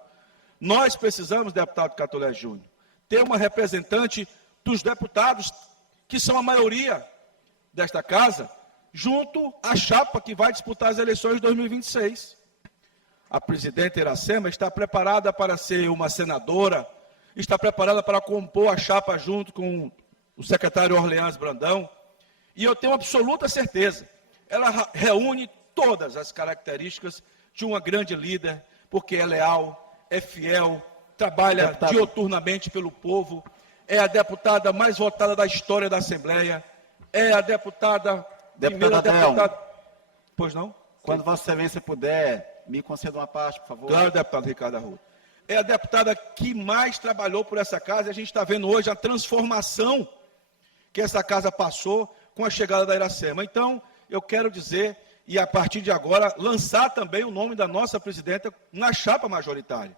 Nós precisamos, deputado Catolé Júnior, ter uma representante dos deputados, que são a maioria desta casa, junto à chapa que vai disputar as eleições de 2026. A presidenta Iracema está preparada para ser uma senadora, está preparada para compor a chapa junto com o secretário Orleans Brandão, e eu tenho absoluta certeza, ela reúne todas as características de uma grande líder, porque é leal, é fiel trabalha dioturnamente pelo povo, é a deputada mais votada da história da Assembleia, é a deputada... Deputada deputada... Pois não? Quando Vossa Excelência puder, me conceda uma parte, por favor. Claro, deputado Ricardo Arruda. É a deputada que mais trabalhou por essa casa, e a gente está vendo hoje a transformação que essa casa passou com a chegada da Iracema. Então, eu quero dizer, e a partir de agora, lançar também o nome da nossa presidenta na chapa majoritária.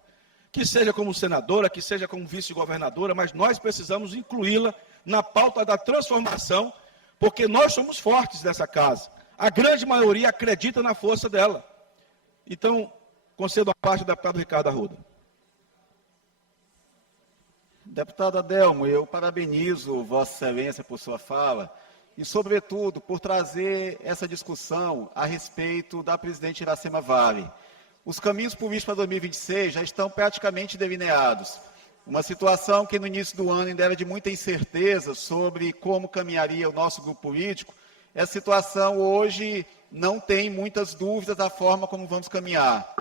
Que seja como senadora, que seja como vice-governadora, mas nós precisamos incluí-la na pauta da transformação, porque nós somos fortes dessa casa. A grande maioria acredita na força dela. Então, concedo a parte do deputado Ricardo Arruda. Deputado Adelmo, eu parabenizo Vossa Excelência por sua fala e, sobretudo, por trazer essa discussão a respeito da presidente Iracema Vale. Os caminhos políticos para 2026 já estão praticamente delineados. Uma situação que no início do ano ainda era de muita incerteza sobre como caminharia o nosso grupo político. Essa situação hoje não tem muitas dúvidas da forma como vamos caminhar.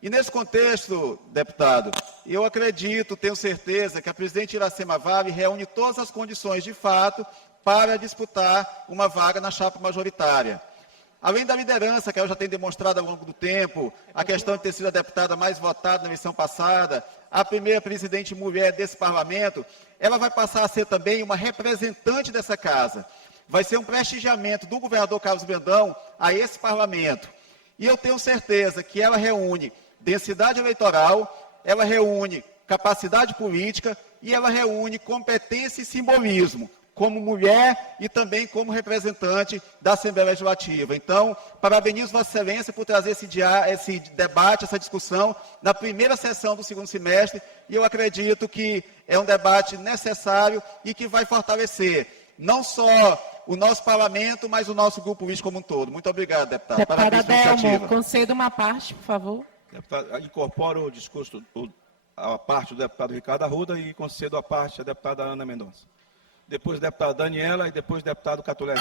E nesse contexto, deputado, eu acredito, tenho certeza, que a presidente Iracema Vale reúne todas as condições de fato para disputar uma vaga na chapa majoritária. Além da liderança que ela já tem demonstrado ao longo do tempo, a questão de ter sido a deputada mais votada na eleição passada, a primeira presidente mulher desse parlamento, ela vai passar a ser também uma representante dessa casa. Vai ser um prestigiamento do governador Carlos Brandão a esse parlamento. E eu tenho certeza que ela reúne densidade eleitoral, ela reúne capacidade política e ela reúne competência e simbolismo, como mulher e também como representante da Assembleia Legislativa. Então, parabenizo Vossa Excelência por trazer esse debate, essa discussão na primeira sessão do segundo semestre, e eu acredito que é um debate necessário e que vai fortalecer não só o nosso parlamento, mas o nosso grupo político como um todo. Muito obrigado, deputado. Deputada Adelmo, conceda uma parte, por favor. Deputado, incorporo o discurso, a parte do deputado Ricardo Arruda e concedo a parte da deputada Ana Mendonça. Depois a deputada Daniela e depois o deputado Catulé.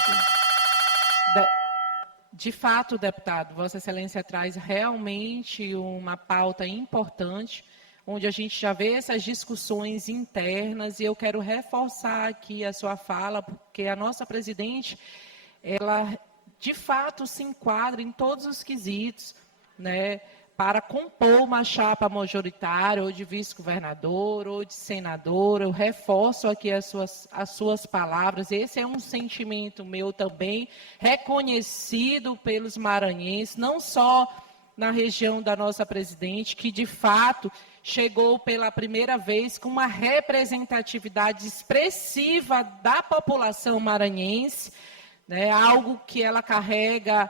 De fato, deputado, Vossa Excelência traz realmente uma pauta importante, onde a gente já vê essas discussões internas, e eu quero reforçar aqui a sua fala, porque a nossa presidente, ela de fato se enquadra em todos os quesitos, né, para compor uma chapa majoritária, ou de vice-governador, ou de senador. Eu reforço aqui as suas palavras. Esse é um sentimento meu também, reconhecido pelos maranhenses, não só na região da nossa presidente, que de fato chegou pela primeira vez com uma representatividade expressiva da população maranhense, né, algo que ela carrega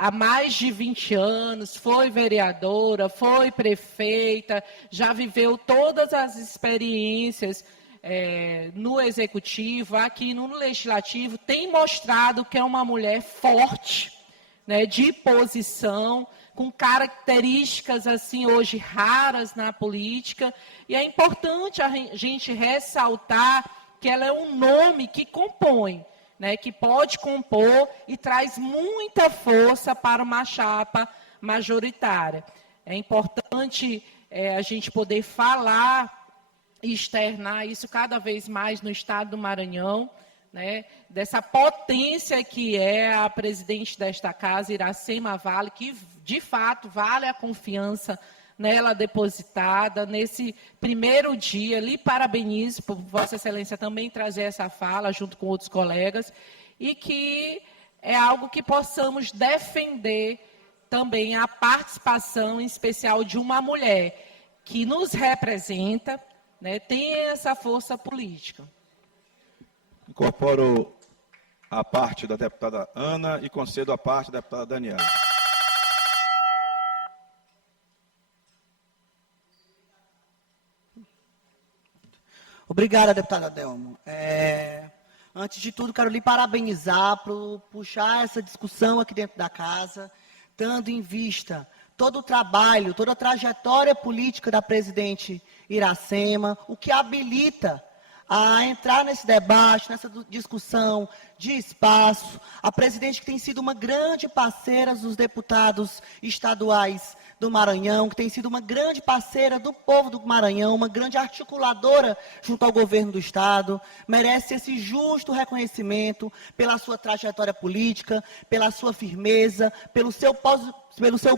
há mais de 20 anos, foi vereadora, foi prefeita, já viveu todas as experiências no Executivo, aqui no Legislativo, tem mostrado que é uma mulher forte, né, de posição, com características assim hoje raras na política, e é importante a gente ressaltar que ela é um nome que compõe, né, que pode compor e traz muita força para uma chapa majoritária. É importante a gente poder falar e externar isso cada vez mais no estado do Maranhão, né, dessa potência que é a presidente desta casa, Iracema Vale, que de fato vale a confiança nela depositada nesse primeiro dia. Lhe parabenizo por Vossa Excelência também trazer essa fala junto com outros colegas, e que é algo que possamos defender também a participação em especial de uma mulher que nos representa, né, tem essa força política. Incorporo a parte da deputada Ana e concedo a parte da deputada Daniela. Obrigada, deputada Adelmo. Antes de tudo, quero lhe parabenizar por puxar essa discussão aqui dentro da casa, tendo em vista todo o trabalho, toda a trajetória política da presidente Iracema, o que habilita a entrar nesse debate, nessa discussão de espaço. A presidente que tem sido uma grande parceira dos deputados estaduais do Maranhão, que tem sido uma grande parceira do povo do Maranhão, uma grande articuladora junto ao governo do Estado, merece esse justo reconhecimento pela sua trajetória política, pela sua firmeza, pelo seu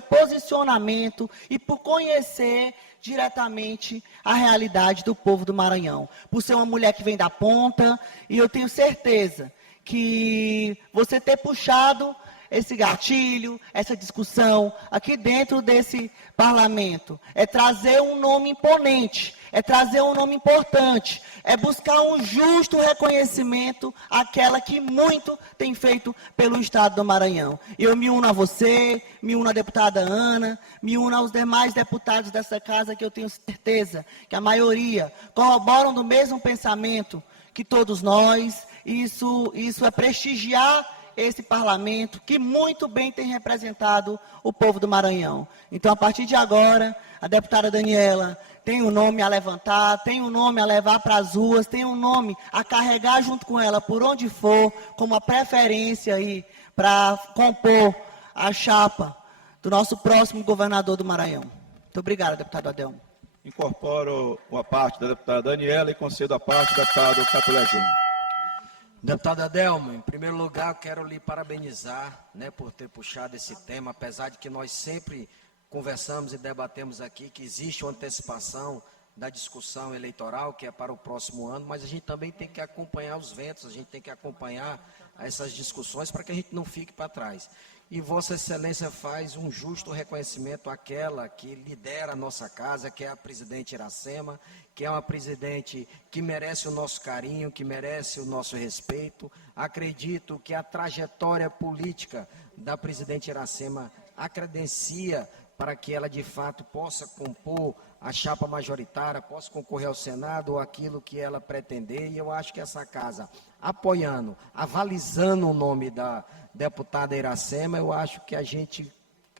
posicionamento e por conhecer diretamente a realidade do povo do Maranhão. Por ser uma mulher que vem da ponta, e eu tenho certeza que você ter puxado esse gatilho, essa discussão aqui dentro desse parlamento, é trazer um nome imponente, é trazer um nome importante, é buscar um justo reconhecimento àquela que muito tem feito pelo Estado do Maranhão. Eu me uno a você, me uno à deputada Ana, me uno aos demais deputados dessa casa, que eu tenho certeza que a maioria corroboram do mesmo pensamento que todos nós. Isso é prestigiar esse parlamento, que muito bem tem representado o povo do Maranhão. Então, a partir de agora, a deputada Daniela tem um nome a levantar, tem um nome a levar para as ruas, tem um nome a carregar junto com ela por onde for, como a preferência aí para compor a chapa do nosso próximo governador do Maranhão. Muito obrigada, deputado Adelmo. Incorporo a parte da deputada Daniela e concedo a parte do deputado Catulé Júnior. Deputado Adelmo, em primeiro lugar, eu quero lhe parabenizar, por ter puxado esse tema, apesar de que nós sempre conversamos e debatemos aqui que existe uma antecipação da discussão eleitoral, que é para o próximo ano, mas a gente também tem que acompanhar os ventos, a gente tem que acompanhar essas discussões para que a gente não fique para trás. E Vossa Excelência faz um justo reconhecimento àquela que lidera a nossa casa, que é a presidente Iracema, que é uma presidente que merece o nosso carinho, que merece o nosso respeito. Acredito que a trajetória política da presidente Iracema a credencia para que ela, de fato, possa compor a chapa majoritária, possa concorrer ao Senado ou aquilo que ela pretender. E eu acho que essa casa, apoiando, avalizando o nome da deputada Iracema, eu acho que a gente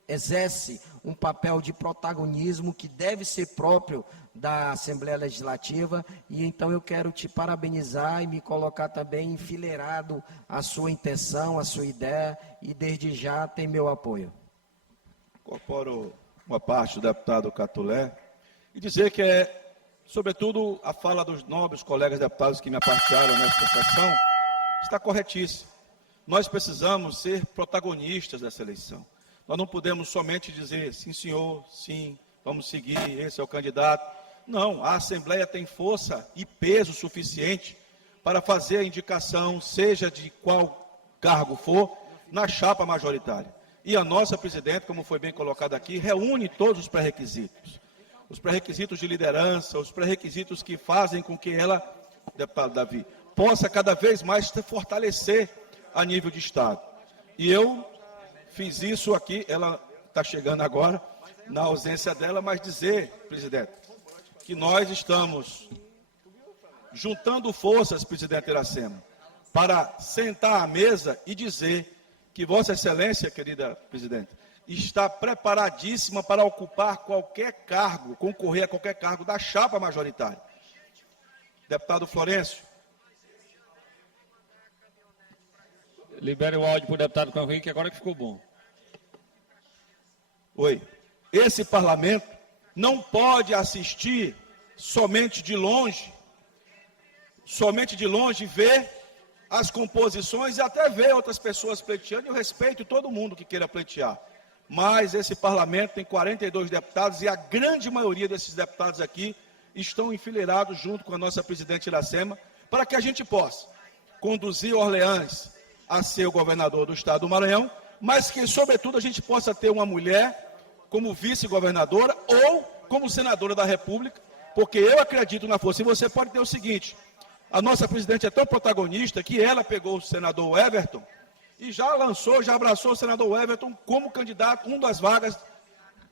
exerce um papel de protagonismo que deve ser próprio da Assembleia Legislativa, e então eu quero te parabenizar e me colocar também enfileirado a sua intenção, a sua ideia, e desde já tem meu apoio. Incorporo uma parte do deputado Catulé e dizer que sobretudo, a fala dos nobres colegas deputados que me apartearam nesta sessão está corretíssima. Nós precisamos ser protagonistas dessa eleição. Nós não podemos somente dizer, sim senhor, sim, vamos seguir, esse é o candidato. Não, a Assembleia tem força e peso suficiente para fazer a indicação, seja de qual cargo for, na chapa majoritária. E a nossa presidente, como foi bem colocado aqui, reúne todos os pré-requisitos. Os pré-requisitos de liderança, os pré-requisitos que fazem com que ela, deputado Davi, possa cada vez mais se fortalecer a nível de Estado. E eu fiz isso aqui, ela está chegando agora, na ausência dela, mas dizer, presidente, que nós estamos juntando forças, presidente Iracema, para sentar à mesa e dizer que Vossa Excelência, querida presidente, está preparadíssima para ocupar qualquer cargo, concorrer a qualquer cargo da chapa majoritária. Deputado Florencio. Libere o áudio para o deputado Henrique, agora que ficou bom. Oi. Esse parlamento não pode assistir somente de longe ver as composições e até ver outras pessoas pleiteando, e eu respeito todo mundo que queira pleitear. Mas esse parlamento tem 42 deputados e a grande maioria desses deputados aqui estão enfileirados junto com a nossa presidente Iracema, para que a gente possa conduzir Orleans a ser o governador do Estado do Maranhão, mas que, sobretudo, a gente possa ter uma mulher como vice-governadora ou como senadora da República, porque eu acredito na força. E você pode ter o seguinte, a nossa presidente é tão protagonista que ela pegou o senador Everton e já abraçou o senador Everton como candidato, uma das vagas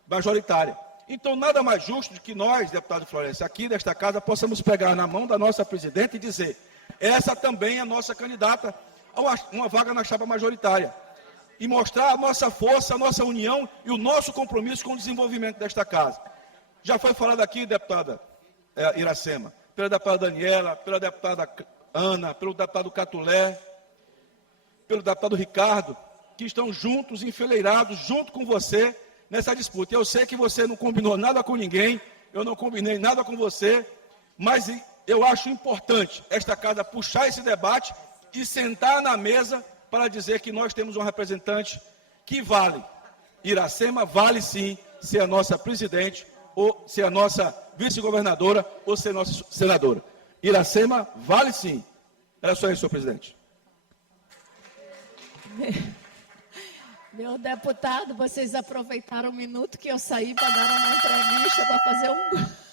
majoritárias. Então, nada mais justo do que nós, deputado Florencio, aqui desta casa, possamos pegar na mão da nossa presidente e dizer, essa também é a nossa candidata a uma vaga na chapa majoritária. E mostrar a nossa força, a nossa união e o nosso compromisso com o desenvolvimento desta casa. Já foi falado aqui, deputada Iracema, pela deputada Daniela, pela deputada Ana, pelo deputado Catulé, pelo deputado Ricardo, que estão juntos, enfileirados, junto com você, nessa disputa. Eu sei que você não combinou nada com ninguém, eu não combinei nada com você, mas eu acho importante esta casa puxar esse debate e sentar na mesa para dizer que nós temos um representante que vale. Iracema vale sim ser a nossa presidente, ou ser a nossa vice-governadora, ou ser a nossa senadora. Iracema vale sim. Era só isso, senhor presidente. Meu deputado, vocês aproveitaram o minuto que eu saí para dar uma entrevista, para fazer um...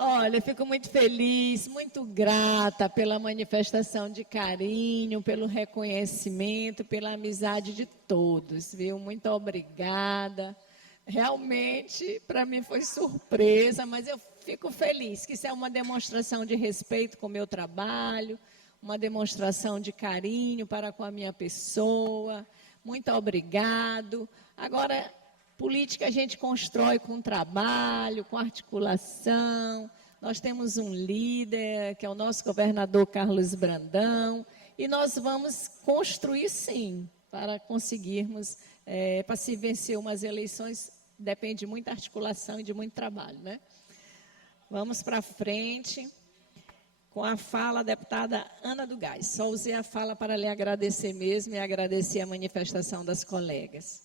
Olha, eu fico muito feliz, muito grata pela manifestação de carinho, pelo reconhecimento, pela amizade de todos, viu? Muito obrigada. Realmente, para mim foi surpresa, mas eu fico feliz que isso é uma demonstração de respeito com o meu trabalho, uma demonstração de carinho para com a minha pessoa. Muito obrigado. Agora, política a gente constrói com trabalho, com articulação. Nós temos um líder, que é o nosso governador Carlos Brandão, e nós vamos construir, sim, para conseguirmos, para se vencer umas eleições, depende de muita articulação e de muito trabalho, né? Vamos para frente com a fala da deputada Ana do Gás. Só usei a fala para lhe agradecer mesmo e agradecer a manifestação das colegas.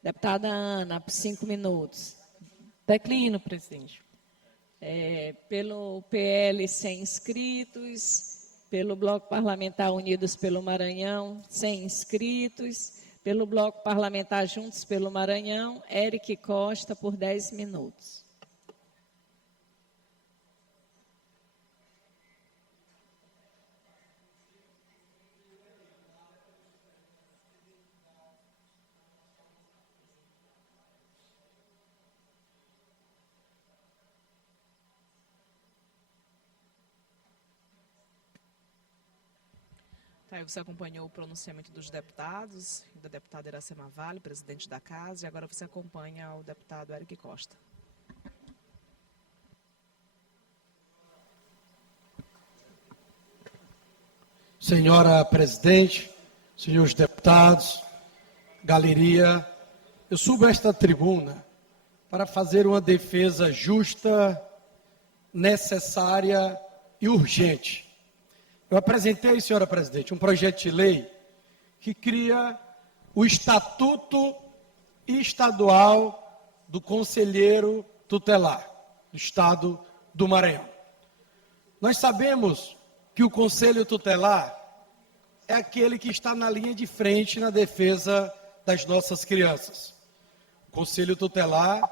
Deputada Ana, por 5 minutos. Declino, presidente. Pelo PL, 100 inscritos. Pelo Bloco Parlamentar Unidos pelo Maranhão, 100 inscritos. Pelo Bloco Parlamentar Juntos pelo Maranhão, Eric Costa, por 10 minutos. Aí você acompanhou o pronunciamento dos deputados, da deputada Iracema Vale, presidente da casa, e agora você acompanha o deputado Eric Costa. Senhora presidente, senhores deputados, galeria, eu subo a esta tribuna para fazer uma defesa justa, necessária e urgente. Eu apresentei, senhora presidente, um projeto de lei que cria o Estatuto Estadual do Conselheiro Tutelar do Estado do Maranhão. Nós sabemos que o Conselho Tutelar é aquele que está na linha de frente na defesa das nossas crianças. O Conselho Tutelar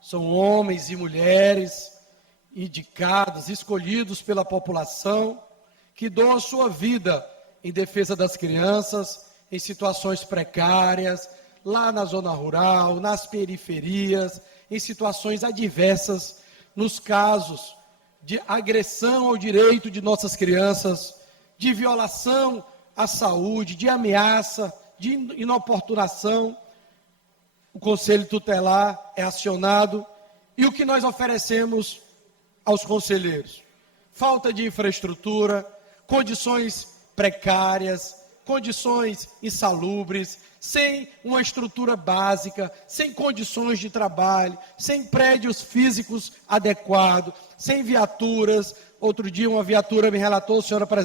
são homens e mulheres indicados, escolhidos pela população, que doam a sua vida em defesa das crianças, em situações precárias, lá na zona rural, nas periferias, em situações adversas, nos casos de agressão ao direito de nossas crianças, de violação à saúde, de ameaça, de inoportunação. O Conselho Tutelar é acionado e o que nós oferecemos aos conselheiros? Falta de infraestrutura, condições precárias, condições insalubres, sem uma estrutura básica, sem condições de trabalho, sem prédios físicos adequados, sem viaturas. Outro dia uma viatura me relatou,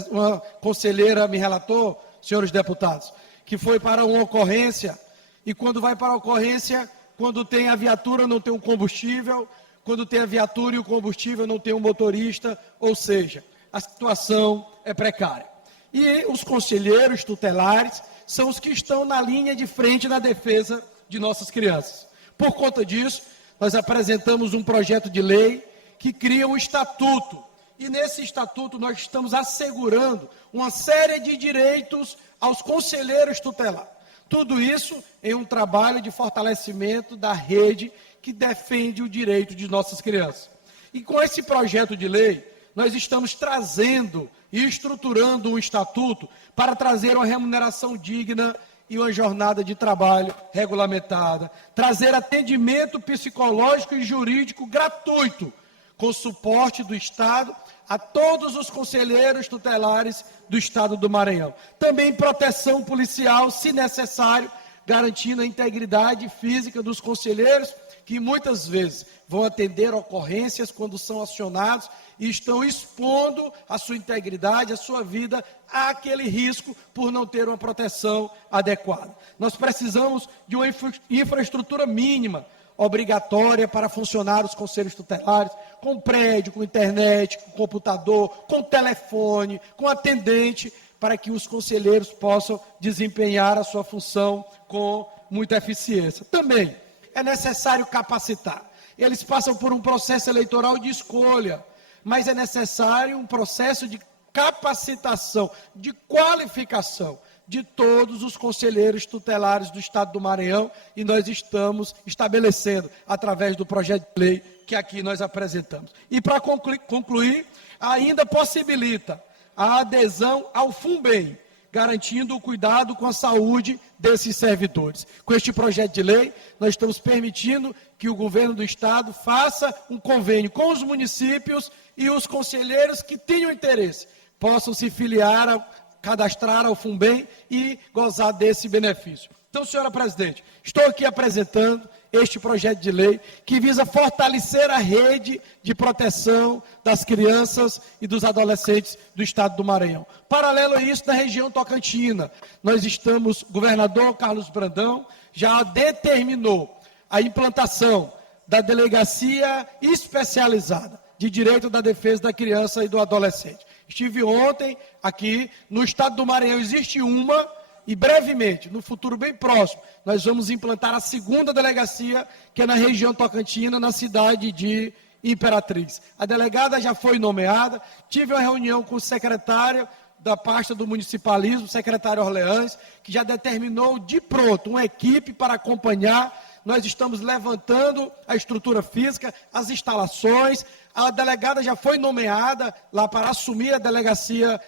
uma conselheira me relatou, senhores deputados, que foi para uma ocorrência, e quando vai para a ocorrência, quando tem a viatura não tem um combustível, quando tem a viatura e o combustível não tem um motorista, ou seja, a situação é precária. E os conselheiros tutelares são os que estão na linha de frente na defesa de nossas crianças. Por conta disso, nós apresentamos um projeto de lei que cria um estatuto. E nesse estatuto nós estamos assegurando uma série de direitos aos conselheiros tutelares. Tudo isso em um trabalho de fortalecimento da rede que defende o direito de nossas crianças. E com esse projeto de lei, nós estamos trazendo e estruturando um estatuto para trazer uma remuneração digna e uma jornada de trabalho regulamentada, trazer atendimento psicológico e jurídico gratuito, com suporte do Estado a todos os conselheiros tutelares do Estado do Maranhão. Também proteção policial, se necessário, garantindo a integridade física dos conselheiros, que muitas vezes vão atender ocorrências quando são acionados e estão expondo a sua integridade, a sua vida àquele risco por não ter uma proteção adequada. Nós precisamos de uma infraestrutura mínima, obrigatória para funcionar os conselhos tutelares, com prédio, com internet, com computador, com telefone, com atendente, para que os conselheiros possam desempenhar a sua função com muita eficiência. Também é necessário capacitar. Eles passam por um processo eleitoral de escolha, mas é necessário um processo de capacitação, de qualificação de todos os conselheiros tutelares do Estado do Maranhão, e nós estamos estabelecendo, através do projeto de lei que aqui nós apresentamos. E para concluir, ainda possibilita a adesão ao FUNBEM, garantindo o cuidado com a saúde desses servidores. Com este projeto de lei, nós estamos permitindo que o governo do Estado faça um convênio com os municípios e os conselheiros que tenham interesse possam se filiar, cadastrar ao FUNBEM e gozar desse benefício. Então, senhora presidente, estou aqui apresentando este projeto de lei que visa fortalecer a rede de proteção das crianças e dos adolescentes do Estado do Maranhão. Paralelo a isso, na região tocantina, nós estamos, governador Carlos Brandão já determinou a implantação da Delegacia Especializada de Direito da Defesa da Criança e do Adolescente. Estive ontem aqui, no Estado do Maranhão existe uma, e brevemente, no futuro bem próximo, nós vamos implantar a segunda delegacia, que é na região tocantina, na cidade de Imperatriz. A delegada já foi nomeada, tive uma reunião com o secretário da pasta do municipalismo, o secretário Orleans, que já determinou de pronto uma equipe para acompanhar. Nós estamos levantando a estrutura física, as instalações. A delegada já foi nomeada lá para assumir a delegacia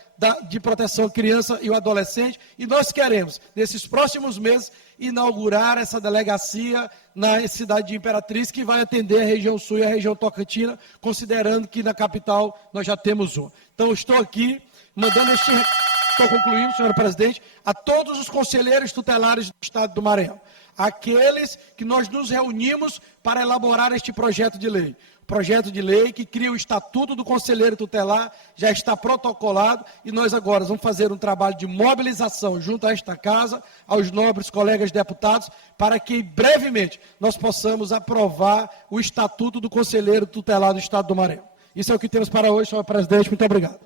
de proteção à criança e ao adolescente. E nós queremos, nesses próximos meses, inaugurar essa delegacia na cidade de Imperatriz, que vai atender a região sul e a região tocantina, considerando que na capital nós já temos uma. Então, estou aqui mandando estou concluindo, senhora presidente, a todos os conselheiros tutelares do Estado do Maranhão, aqueles que nós nos reunimos para elaborar este projeto de lei. Projeto de lei que cria o Estatuto do Conselheiro Tutelar, já está protocolado, e nós agora vamos fazer um trabalho de mobilização junto a esta casa, aos nobres colegas deputados, para que brevemente nós possamos aprovar o Estatuto do Conselheiro Tutelar do Estado do Maranhão. Isso é o que temos para hoje, senhor presidente. Muito obrigado.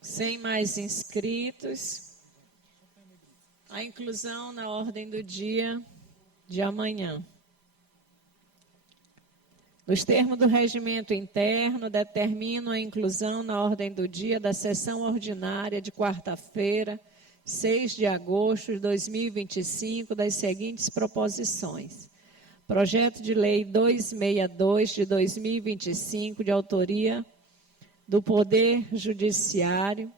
Sem mais inscritos, a inclusão na ordem do dia de amanhã. Nos termos do regimento interno, determino a inclusão na ordem do dia da sessão ordinária de quarta-feira, 6 de agosto de 2025, das seguintes proposições. Projeto de Lei 262 de 2025, de autoria do Poder Judiciário.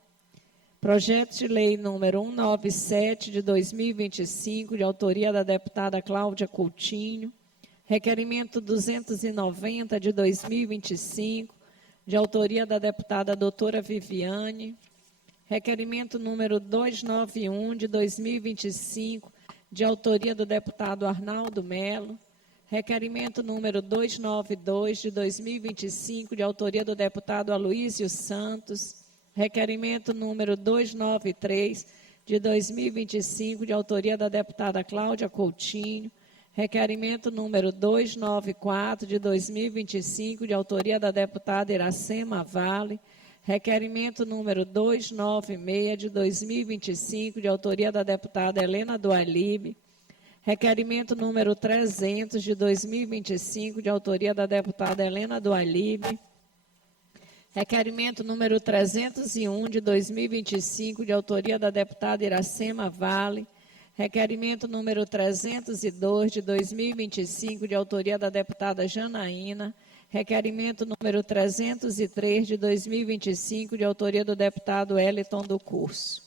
Projeto de Lei número 197 de 2025, de autoria da deputada Cláudia Coutinho. Requerimento 290 de 2025, de autoria da deputada doutora Viviane. Requerimento número 291 de 2025, de autoria do deputado Arnaldo Melo. Requerimento número 292 de 2025, de autoria do deputado Aloísio Santos. Requerimento número 293 de 2025, de autoria da deputada Cláudia Coutinho. Requerimento número 294 de 2025, de autoria da deputada Iracema Vale. Requerimento número 296 de 2025, de autoria da deputada Helena Dualibe. Requerimento número 300 de 2025, de autoria da deputada Helena Dualibe. Requerimento número 301 de 2025, de autoria da deputada Iracema Vale. Requerimento número 302 de 2025, de autoria da deputada Janaína. Requerimento número 303 de 2025, de autoria do deputado Wellington do Curso.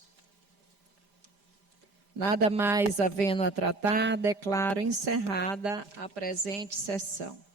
Nada mais havendo a tratar, declaro encerrada a presente sessão.